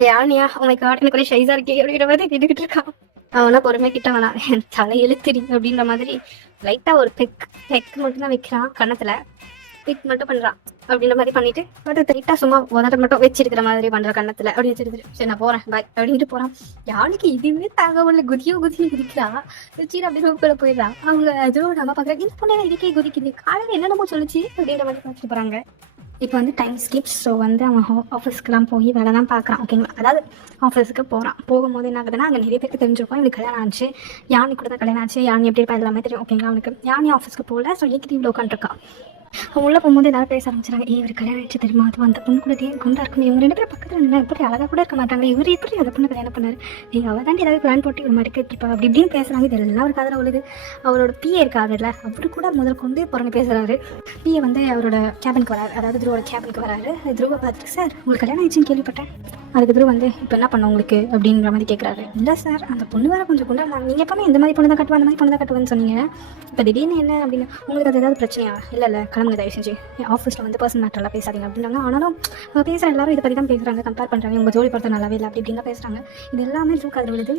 யானியா உனக்கு காட்டுனக்குள்ளே ஷைஸா இருக்கே அப்படின்ற மாதிரி கேட்டுக்கிட்டு இருக்கான். அவனா பொறுமை கிட்ட வேணா என் தலை எழுத்திரி அப்படின்ற மாதிரி லைட்டா ஒரு பெக் மட்டும் தான் வைக்கிறான் கண்ணத்துல, பிக் மட்டும் பண்றான் அப்படின்ற மாதிரி பண்ணிட்டு லைட்டா சும்மா உதட்ட மட்டும் வச்சிருக்கிற மாதிரி பண்ற கண்ணத்துல அப்படி வச்சிருந்துட்டு சரி நான் போறேன் பாய் அப்படின்ட்டு போறான். யாருக்கு இதுவே தகவல் குதியோ குதிக்கிறா வச்சுட்டு அப்படி ரூப்குள்ள போயிடா. அவங்க அதோட நம்ம பாக்குறாங்க இந்த பொண்ணு இதுக்கே குதிக்குது, காலையில என்னென்னமோ சொல்லிச்சு அப்படின்ற மாதிரி பார்த்துட்டு போறாங்க. இப்போ வந்து டைம் ஸ்கிப். ஸோ வந்து அவன் ஆஃபீஸ்க்குலாம் போய் வேலை தான் பார்க்குறான். ஓகேங்களா, அதாவது ஆஃபீஸுக்கு போகிறான். போகும்போது என்ன ஆகுதுன்னா அங்கே நிறைய பேருக்கு தெரிஞ்சிருக்கும் இவனுக்கு கல்யாணம் ஆச்சு, யானி கூட தான் கல்யாணம் ஆச்சு, யானி எப்படி இருப்பா எல்லாமே தெரியும். ஓகேங்களா, அவனுக்கு யானி ஆஃபீஸ்க்கு போகல. ஸோ ஏன் இவ்வளோ உட்காந்துருக்கான். அவன் உள்ளே போகும்போது எல்லாரும் பேச ஆரம்பிச்சாங்க. இவர் கல்யாணம் ஆச்சு தெரியுமா, அது அந்த பொண்ணு கூட குண்டா இருக்கும், இவங்க 2 பேரும் பக்கத்தில் இருந்தா எப்படி அழகாக கூட இருக்க மாட்டாங்க, இவர் எப்படி அந்த பொண்ணு கல்யாணம் பண்ணாரு, நீங்கள் அவள் தாண்டி ஏதாவது பிளான் போட்டு இவர் மடிக்க இருப்பா அப்படி இப்படின்னு பேசுகிறாங்க. இது எல்லாம் ஒரு கதை உள்ளது. அவரோட பிஏ இருக்காருல்ல, அவரு கூட முதல் கொண்டு பிறகு பேசுகிறாரு. பிஏ வந்து அவரோட கேபினுக்கு வராரு, அதாவது துருவோட கேபினுக்கு வராரு. துருவை பார்த்துட்டு சார் உங்களுக்கு கல்யாணம் ஆயிடுச்சுன்னு கேள்விப்பட்டேன். அதுக்கு துருவ வந்து இப்போ என்ன பண்ண உங்களுக்கு அப்படின்ற மாதிரி கேட்குறாரு. இல்லை சார் அந்த பொண்ணு வேறு கொஞ்சம் கொண்டா, நீங்கள் எப்பவுமே இந்த மாதிரி பொண்ணு தான் கட்டுவா அந்த மாதிரி பொண்ணு தான் கட்டுவேன்னு சொன்னீங்க, இப்போ திடீர்னு என்ன அப்படின்னு உங்களுக்கு அது ஏதாவது பிரச்சனையா? இல்லை கிளம்புங்க தயவு செஞ்சு ஆஃபீஸில் வந்து பர்சனல் மேட்டர்லாம் பேசாதீங்க அப்படின்னாங்க. ஆனாலும் பேசுகிற எல்லாரும் இதை பற்றி தான் பேசுகிறாங்க, கம்பேர் பண்ணுறாங்க, உங்கள் ஜோடி பொறுத்த நல்லாவே இல்லை அப்படி இப்படின்னு தான் பேசுகிறாங்க. இது எல்லாமே ட்ரூ காது விழுது.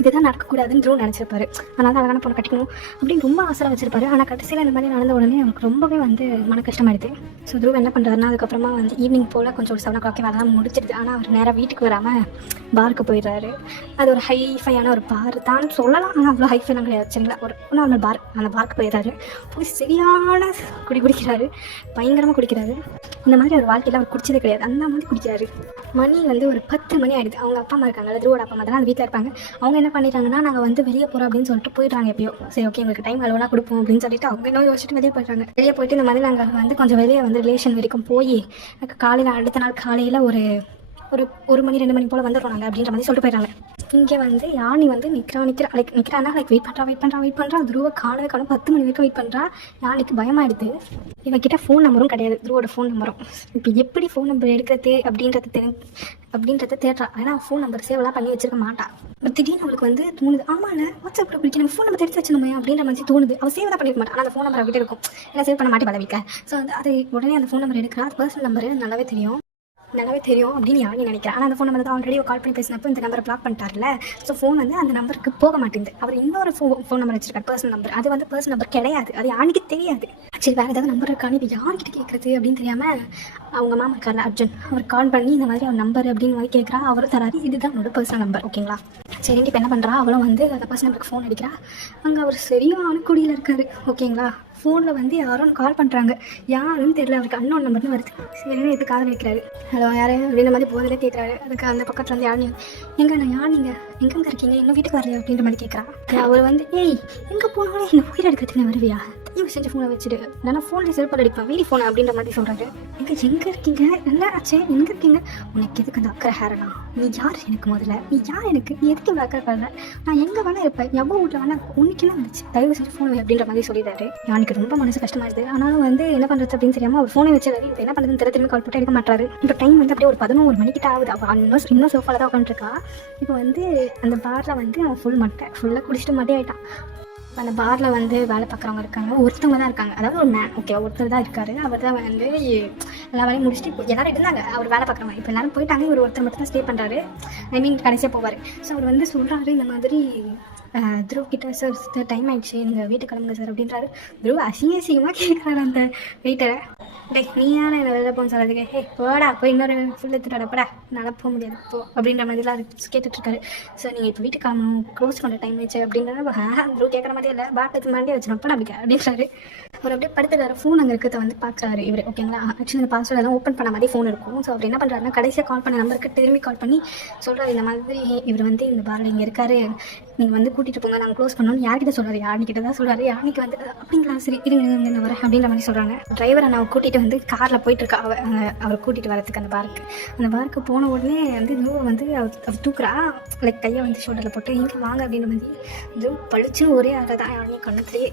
இதுதான் நடக்கக்கூடாதுன்னு ட்ரூ நினச்சிருப்பாரு. அதனால அழகான பொண்ணை கட்டிக்கணும் அப்படின்னு ரொம்ப ஆசை வச்சிருப்பாரு. ஆனால் கடைசியில் இந்த மாதிரி நடந்த உடனே அவனுக்கு ரொம்பவே வந்து மன கஷ்டமாயிடுது. ஸோ த்ரூ என்ன பண்ணுறாருன்னா அதுக்கப்புறமா வந்து ஈவினிங் போல் கொஞ்சம் ஒரு 7 o'clock வேலைலாம் முடிச்சிடுது. ஆனால் அவர் நேராக வீட்டுக்கு வராமல் பாருக்கு போயிடுறாரு. அது ஒரு ஹைஃபையான ஒரு பார் தான் சொல்லலாம், ஆனால் அவ்வளோ ஹைஃபைலாம் கிடையாது சரிங்களா, ஒரு நார்மல் பார். அந்த பார்க்கு போயிடுறாரு. போய் சரியான குடிக்கிறாரு, பயங்கரமாக குடிக்கிறாரு. இந்த மாதிரி ஒரு வாழ்க்கையில் அவர் குடிச்சதே கிடையாது, அந்த மாதிரி குடிக்கிறாரு. மணி வந்து ஒரு 10 மணி ஆகிடுது. அவங்க அப்பா அம்மா இருக்காங்க, த்ரூவோட அப்பா அம்மா தான் அந்த வீட்டில் இருப்பாங்க. அவங்க என்ன பண்ணிட்டாங்கன்னா நாங்கள் வந்து வெளியே போகிறோம் அப்படின்னு சொல்லிட்டு போயிடுறாங்க. எப்பயோ சரி ஓகே உங்களுக்கு டைம் அளவுனா கொடுப்போம் அப்படின்னு சொல்லிட்டு அவங்க இன்னும் யோசிச்சுட்டு வெளியே போயிடுறாங்க. வெளியே போயிட்டு இந்த மாதிரி நாங்கள் வந்து கொஞ்சம் வெளியே வந்து ரிலேஷன் வரைக்கும் போய் காலையில் அடுத்த நாள் காலையில் ஒரு ஒரு மணி 2 மணி போல் வந்துடுறோம் நாங்கள் அப்படின்ற மாதிரி சொல்லிட்டு போயிட்டாங்க. இங்கே வந்து யானி வந்து நிற்கிறானா லைக் வெயிட் பண்ணுறா. துருவ காணவே 10 மணி வரைக்கும் வெயிட் பண்ணுறா. யானிக்கு பயமாயிடுது. இவகிட்ட ஃபோன் நம்பரும் கிடையாது, துருவோட ஃபோன் நம்பரும். இப்போ எப்படி ஃபோன் நம்பர் எடுக்கிறது அப்படின்றத தேடுறா. ஏன்னா ஃபோன் நம்பர் சேவெல்லாம் பண்ணி வச்சிருக்க மாட்டா. திடீர்னு அவளுக்கு வந்து தோணுது, ஆமாம் வாட்ஸ்அப்பில் பிடிச்சி நம்ம ஃபோன் நம்பர் எடுத்து வச்சணுமே அப்படின்ற மாதிரி தோணுது. அவள் சேவ் தான் பண்ணிருக்க மாட்டா, ஆனால் அந்த ஃபோன் நம்பர் அவகிட்ட இருக்கும். ஏன்னா சேவ் பண்ண மாட்டே வீட்டில். ஸோ வந்து அது உடனே அந்த ஃபோன் நம்பர் எடுக்கிறா. அது பர்சனல் நம்பரு நல்லாவே தெரியும் அப்படின்னு யாரும் நினைக்கிறேன். ஆனால் அந்த ஃபோன் நம்பர் தான் ஆல்ரெடி கால் பண்ணி பேசினப்போ இந்த நம்பரை பிளாக் பண்ணிட்டார்ல. ஸோ ஃபோன் வந்து அந்த நம்பருக்கு போக மாட்டேங்குது. அவர் இன்னொரு ஃபோன் நம்பர் வச்சிருக்காரு, பர்சனல் நம்பர். அது வந்து பர்சனல் நம்பர் கிடையாது, அது யாருக்கு தெரியாது. சரி வேறு ஏதாவது நம்பர் இருக்கான்னு இப்போ யார்கிட்ட கேட்குறது அப்படின்னு தெரியாமல் அவங்க மாமா இருக்கார்ல அர்ஜுன், அவர் கால் பண்ணி இந்த மாதிரி அவர் நம்பர் அப்படின்னு மாதிரி கேட்குறா. அவரும் தராரு, இதுதான் அவனோட பர்சனல் நம்பர். ஓகேங்களா, சரி இப்போ என்ன பண்ணுறா, அவளும் வந்து அந்த பர்சனல் நம்பருக்கு ஃபோன் அடிக்கிறா. அங்கே அவர் சரியான குடியில் இருக்காரு. ஓகேங்களா, ஃபோனில் வந்து யாரும் கால் பண்ணுறாங்க, யாருன்னு தெரியல, அவருக்கு அன்னோன் நம்பர்னு வருது. சரின்னு இது காதல் வைக்கிறாரு. ஹலோ யார் அப்படின்ற மாதிரி போதில் கேட்குறாரு. அதுக்கு அந்த பக்கத்தில் வந்து யார் நான் யார் நீங்கள் எங்கெங்கே இருக்கீங்க, இன்னும் வீட்டுக்கு வரலையா அப்படின்ற மாதிரி கேட்குறா. அவர் வந்து ஏய் எங்கே போனாலும் என்ன உயிர் எடுக்கிறதுக்கு வருவியா, தயவு செஞ்சு ஃபோனை வச்சுட்டு, நான் ஃபோனில் செல்ஃபால் அடிப்பேன் வீடி ஃபோனை அப்படின்ற மாதிரி சொல்கிறாரு. எங்கே இருக்கீங்க, நல்லா ஆச்சு எங்கே இருக்கீங்க, உனக்கு எதுக்கு அந்த அக்கறை ஹேரனா, நீ யார் எனக்கு, முதல்ல நீ யார் எனக்கு, நீ எதுக்கு இவ்வளோ அக்கறை பண்ணல, நான் எங்கே வேணா இருப்பேன், எவ்வளோ வீட்டில் வேணா உன்னைக்கு வந்துச்சு, தயவு செஞ்சு ஃபோன் அப்படின்ற மாதிரி சொல்லிடுறாரு. எனக்கு ரொம்ப மனசு கஷ்டமாயிருது. ஆனாலும் வந்து என்ன பண்ணுறது அப்படின்னு தெரியாமல் அவர் ஃபோனை வச்சு இப்போ என்ன பண்ணுறதுன்னு திரும்பி கால் போட்டு எடுக்க மாட்டாரு. இப்போ டைம் வந்து அப்படியே ஒரு 11 மணிக்கிட்ட ஆகுது. அவள் இன்னும் சோஃபாவில் தான் உட்காந்துருக்கா. இப்போ வந்து அந்த பாரில் வந்து அவன் ஃபுல்லாக குடிச்சிட்டு மட்டே ஆகிட்டான். அந்த பாரில் வந்து வேலை பார்க்குறவங்க இருக்காங்க, ஒருத்தவங்க தான் இருக்காங்க, அதாவது ஒரு மேன். ஓகே, ஒருத்தர் தான் இருக்காரு. அவர் தான் வந்து எல்லா வேலையும் முடிச்சுட்டு இப்போ எல்லாரும் இருந்தாங்க, அவர் வேலை பார்க்குறவங்க இப்போ எல்லாரும் போயிட்டாங்க. இவர் ஒருத்தர் மட்டும் தான் ஸ்டே பண்ணுறாரு, ஐ மீன் கடைசியாக போவார். ஸோ அவர் வந்து சொல்கிறாரு இந்த மாதிரி துருவ் கிட்ட, சார் டைம் ஆகிடுச்சு நீங்கள் வீட்டுக்கு கிளம்புங்க சார் அப்படின்றாரு. துருவ் அசிங்கமாக கேட்குறாரு அந்த வெயிட்டரை, நீ யானை என்ன வெளில போன்னு சொல்கிறதுக்கு, ஹே போடா போய் இன்னொரு ஃபுல் எடுத்துட்டாடப்படா, நல்லா போக முடியாது போ அப்படின்ற மாதிரிலாம் கேட்டுட்ருக்காரு. ஸோ நீங்கள் இப்போ வீட்டுக்கு க்ளோஸ் பண்ணுற டைம் ஆச்சு அப்படின்றது துருவ் கேட்குற மாதிரி இல்லை, பாட்டு மாண்டே வச்சு அப்போ அப்படின்றாரு. அவர் அப்படியே படுத்துட்டாரு. ஃபோன் அங்கே இருக்கிறத வந்து பார்க்குறாரு இவர். ஓகேங்களா, ஆக்சுவலி இந்த பாஸ்வேர்ட் எல்லாம் ஓப்பன் பண்ண மாதிரி ஃபோன் இருக்கும். ஸோ அவர் என்ன பண்ணுறாருன்னா, கடைசியாக கால் பண்ண நம்பருக்கு திரும்பி கால் பண்ணி சொல்கிறாரு, இந்த மாதிரி இவர் வந்து இந்த பாரில் இங்கே இருக்காரு, நீங்கள் வந்து கூட்டிகிட்டு போங்க, நாங்கள் க்ளோஸ் பண்ணோன்னு யார்கிட்ட சொல்கிறாரு, யார்கிட்ட தான் சொல்கிறாரு. யாருக்கு வந்து அப்படிங்களா, சரி இருங்க நான் வரேன் அப்படின்ற மாதிரி சொல்கிறாங்க. டிரைவரை நான் கூட்டிகிட்டு வந்து காரில் போயிட்டுருக்கா. அவரை கூட்டிகிட்டு வரதுக்கு அந்த பாருக்கு போன உடனே வந்து துருவ வந்து அவர் தூக்குறா, லைக் கையை வந்து ஷோல்டரில் போட்டு இங்கே வாங்க அப்படின்ற மாதிரி. துருவ பழிச்சுன்னு ஒரே ஆறதான் யானே கண்ணத்துலேயே,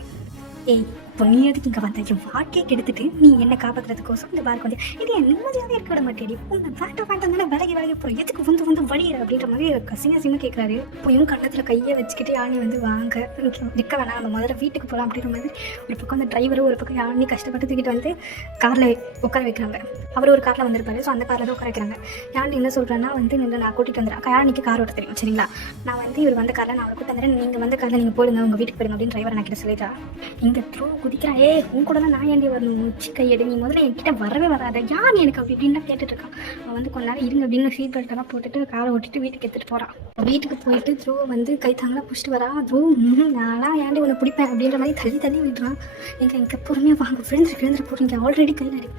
ஏய் இப்போ நீ எதுக்கு இங்கே வந்த, என் வாழ்க்கையை கெடுத்துட்டு நீ என்னை காப்பாற்றுறதுக்கோசம் இந்த பாருக்கு வந்து இது என் நிம்மதியாகவே இருக்க விட மாட்டேடி, உன்னை வேண்டாம் தானே விலகி போகிறோம், எதுக்கு வந்து வழியிற அப்படின்ற மாதிரி கசிங்க கேட்குறாரு. இப்போ இவங்க கண்ணத்தில் கையை வச்சுக்கிட்டு யானி வந்து வாங்க நிற்க வேணாம், நம்ம முதல்ல வீட்டுக்கு போகலாம் அப்படின்ற மாதிரி. ஒரு பக்கம் அந்த டிரைவரும் ஒரு பக்கம் யானி கஷ்டப்பட்டு தூக்கிட்டு வந்து காரில் உட்கார வைக்கிறாங்க. அவர் ஒரு காரில் வந்திருப்பாரு. ஸோ அந்த காரில் தான் உட்கார வைக்கிறாங்க. யானி என்ன சொல்கிறேன்னா வந்து நான் கூட்டிகிட்டு வந்துடுறேன், யானிக்கு கார் ஓட்ட தெரியும் சரிங்களா, நான் வந்து இவர் வந்த காரில் நான் அவரை கூட்டு வந்துடுறேன், நீங்கள் வந்து காரில் நீங்கள் போடுங்க உங்கள் வீட்டுக்கு போயிடுங்க அப்படின்னு டிரைவர் நான் கிட்ட சொல்லிட்டா. இங்கே த்ரூ குதிக்கிறான், ஏ உன் கூட தான் நான் ஏண்டி வரணும், உச்சி கையெடு, நீ முதல்ல என்கிட்ட வரவே வராத, யார் எனக்கு அப்படி இப்படின்னு கேட்டுட்டு இருக்கான். அவன் வந்து கொஞ்ச நேரம் இருங்க அப்படின்னு சீட் பெல்ட்டெல்லாம் போட்டுட்டு காரை ஓட்டிட்டு வீட்டுக்கு எடுத்துகிட்டு போகிறான். வீட்டுக்கு போயிட்டு த்ரூவை வந்து கை தாங்கலாம் பிடிச்சிட்டு வரான். த்ரூ நான்லாம் ஏண்டி உன்னை பிடிப்பேன் அப்படின்ற மாதிரி தள்ளி விடுறான். எங்கே பொறுமையாக வாங்க விழுந்துரு போகிறீங்க, ஆல்ரெடி கையில் அடி,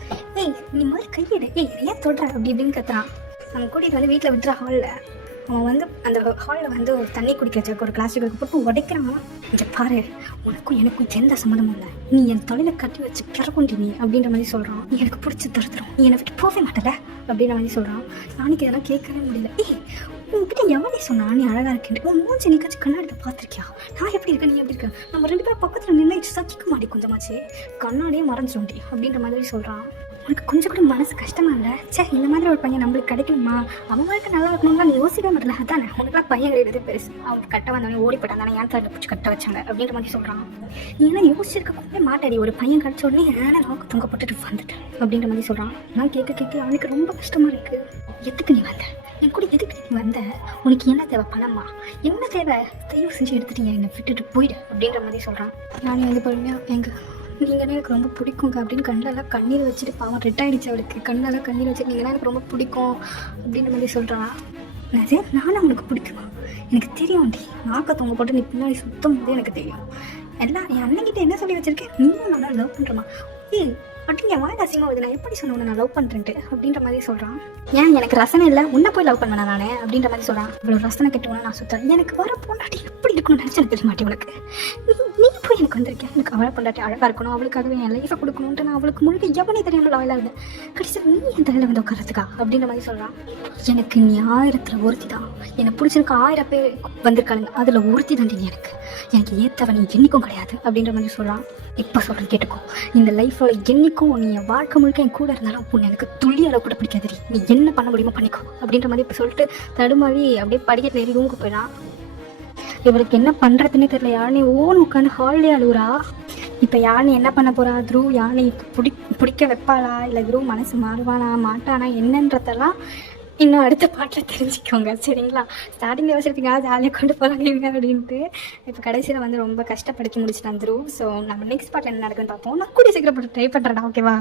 ஏய் நீ முதல்ல கையெடு, ஏய் ஏன் தொடுற அப்படி இப்படின்னு கத்துறான். அவன் கூட்டிகிட்டு வந்து வீட்டில் விட்டுற ஹாலில் அவன் வந்து அந்த ஹாலில் வந்து ஒரு தண்ணி குடிக்க வச்சிருக்க ஒரு பிளாஸ்டிக் போட்டு உடைக்கிறான். இங்கே பாரு, உனக்கும் எனக்கும் எந்த சம்மந்தமும் இல்லை, நீ என் தொழிலை கட்டி வச்சு பிறகுண்டி நீ அப்படின்ற மாதிரி சொல்கிறான். நீ எனக்கு பிடிச்சி தருத்துறோம், நீ என்னை விட்டு போகவே மாட்டல அப்படின்ற மாதிரி சொல்கிறான். நாளைக்கு இதெல்லாம் கேட்கவே முடியல. ஏய் உங்ககிட்ட எவனே சொன்னா நீ அழகாக இருக்கேன், உன் மூஞ்சி நீக்காச்சும் கண்ணாடியில் பார்த்துருக்கியா, நான் எப்படி இருக்கேன் நீ எப்படி இருக்கேன், நம்ம 2 பேரும் பக்கத்தில் நின்று சக்கிக்க மாட்டேன், கொஞ்சமாச்சு கண்ணாடியே மறைஞ்சிடும்டி அப்படின்ற மாதிரி சொல்கிறான். உனக்கு கொஞ்சம் கூட மனசு கஷ்டமா இல்லை, சே இந்த மாதிரி ஒரு பையன் நம்மளுக்கு கிடைக்குமா, அவன் வாழ்க்கை நல்லா இருக்கணும்னா நீ யோசிக்கவே மாட்டல, அதானே உனக்குலாம் பையன் கிடையாது பெருசு, அவர் கட்ட வந்தவனே ஓடி போட்டான் தானே, ஏன் தரல பிடிச்சி கட்ட வச்சாங்க அப்படின்ற மாதிரி சொல்கிறான். நீ என்ன யோசிச்சிருக்கவே மாட்டாடி, ஒரு பையன் கிடச்ச உடனே ஏன்னா நோக்கு தொங்க போட்டுட்டு வந்துட்டேன் அப்படின்ற மாதிரி சொல்கிறான். நான் கேட்க அவனுக்கு ரொம்ப கஷ்டமாக இருக்குது. எதுக்கு நீ வந்த என் கூட, எதுக்கு நீ வந்த, உனக்கு என்ன தேவை, பணமா என்ன தேவை, தயவு செஞ்சு எடுத்துட்டீங்க என்னை விட்டுட்டு போயிடு அப்படின்ற மாதிரி சொல்கிறான். நானே வந்து பொறுமையாக நீங்கன்னா எனக்கு ரொம்ப பிடிக்குங்க அப்படின்னு கண்ணெல்லாம் கண்ணீர் வச்சுட்டு, பாவம் ரெட் ஆகிடுச்சு அவளுக்கு, கண்ணெல்லாம் கண்ணீர் வச்சுட்டு நீங்கன்னா எனக்கு ரொம்ப பிடிக்கும் அப்படின்ற மாதிரி சொல்கிறான். அதே நானும் அவனுக்கு பிடிக்குமா, எனக்கு தெரியும் டி, நாக்க தொங்க போட்டு நீ பின்னாடி சுத்தம் போது எனக்கு தெரியும், எல்லாம் என் அண்ணன்கிட்ட என்ன சொல்லி வச்சிருக்கேன், நீயும் நல்லா லவ் பண்ணுறமா, ஏய் அப்படின்னு என் வாய் அசிங்கமாக வருது, நான் எப்படி சொன்னேன் நான் லவ் பண்ணுறேன்ட்டு அப்படின்ற மாதிரி சொல்கிறான். ஏன் எனக்கு ரசனை இல்லை, உன்னை போய் லவ் பண்ணுவேன் நானே அப்படின்ற மாதிரி சொல்கிறான். இவ்வளோ ரசனை கெட்டுவோம் நான் சுத்தம், எனக்கு வர பொண்டாட்டி எப்படி இருக்கணும்னு நினச்சி எனக்கு தெரிய மாட்டேன், உனக்கு நீ போய் எனக்கு வந்திருக்கேன். எனக்கு அவளை பொண்டாட்டி அழகாக இருக்கணும், அவளுக்காகவே என் லைஃபை கொடுக்கணுன்ட்டு நான் அவளுக்கு முழுக்க எவனே தெரியாமல் லாயலாக இருந்தேன். கடைசியில் நீ என் தலையில் வந்து உட்காரத்துக்கா அப்படின்ற மாதிரி சொல்கிறான். எனக்கு நீ 1000ல் ஒருத்தி தான். எனக்கு பிடிச்சிருக்க 1000 பேர் வந்திருக்காங்க, அதில் ஒருத்தி தான் நீ. எனக்கு ஏற்றவன் நீ என்றைக்கும் கிடையாது அப்படின்ற மாதிரி சொல்கிறான். இப்போ சொல்கிறேன் கேட்டுக்கோ, இந்த லைஃப்பில் என்றைக்கும் நீ என் வாழ்க்கை முழுக்க என் கூட இருந்தாலும் பொண்ணு எனக்கு துள்ளி அளவு கூட பிடிக்காது. நீ என்ன பண்ண முடியுமோ பண்ணிக்கோ அப்படின்ற மாதிரி இப்போ சொல்லிட்டு தடுமாறி அப்படியே படிக்கட்டு ஏறி ரூமுக்கு போயிடலாம். இவளுக்கு என்ன பண்ணுறதுன்னே தெரியல. யானை ஓன் உட்காந்து ஹாலிடே அழுகுறா. இப்போ யானை என்ன பண்ண போகிறா? த்ருவ் யானை பிடிக்க வைப்பாளா, இல்லை த்ருவ் மனசு மாறுவானா மாட்டானா என்னன்றதெல்லாம் இன்னும் அடுத்த பாட்டில் தெரிஞ்சுக்கோங்க, சரிங்களா? ஸ்டார்டிங்கில் யோசிச்சிருப்பீங்க ஜாலியாக கொண்டு போகிறாங்க அப்படின்ட்டு. இப்போ கடைசியில் வந்து ரொம்ப கஷ்டப்படுத்தி முடிச்சிட்டான் த்ருவ். ஸோ நம்ம நெக்ஸ்ட் பாட்டில் என்ன நடக்குதுன்னு பார்ப்போம். நான் கூடிய சீக்கிரம் ட்ரை பண்ணுறேன், ஓகேவா?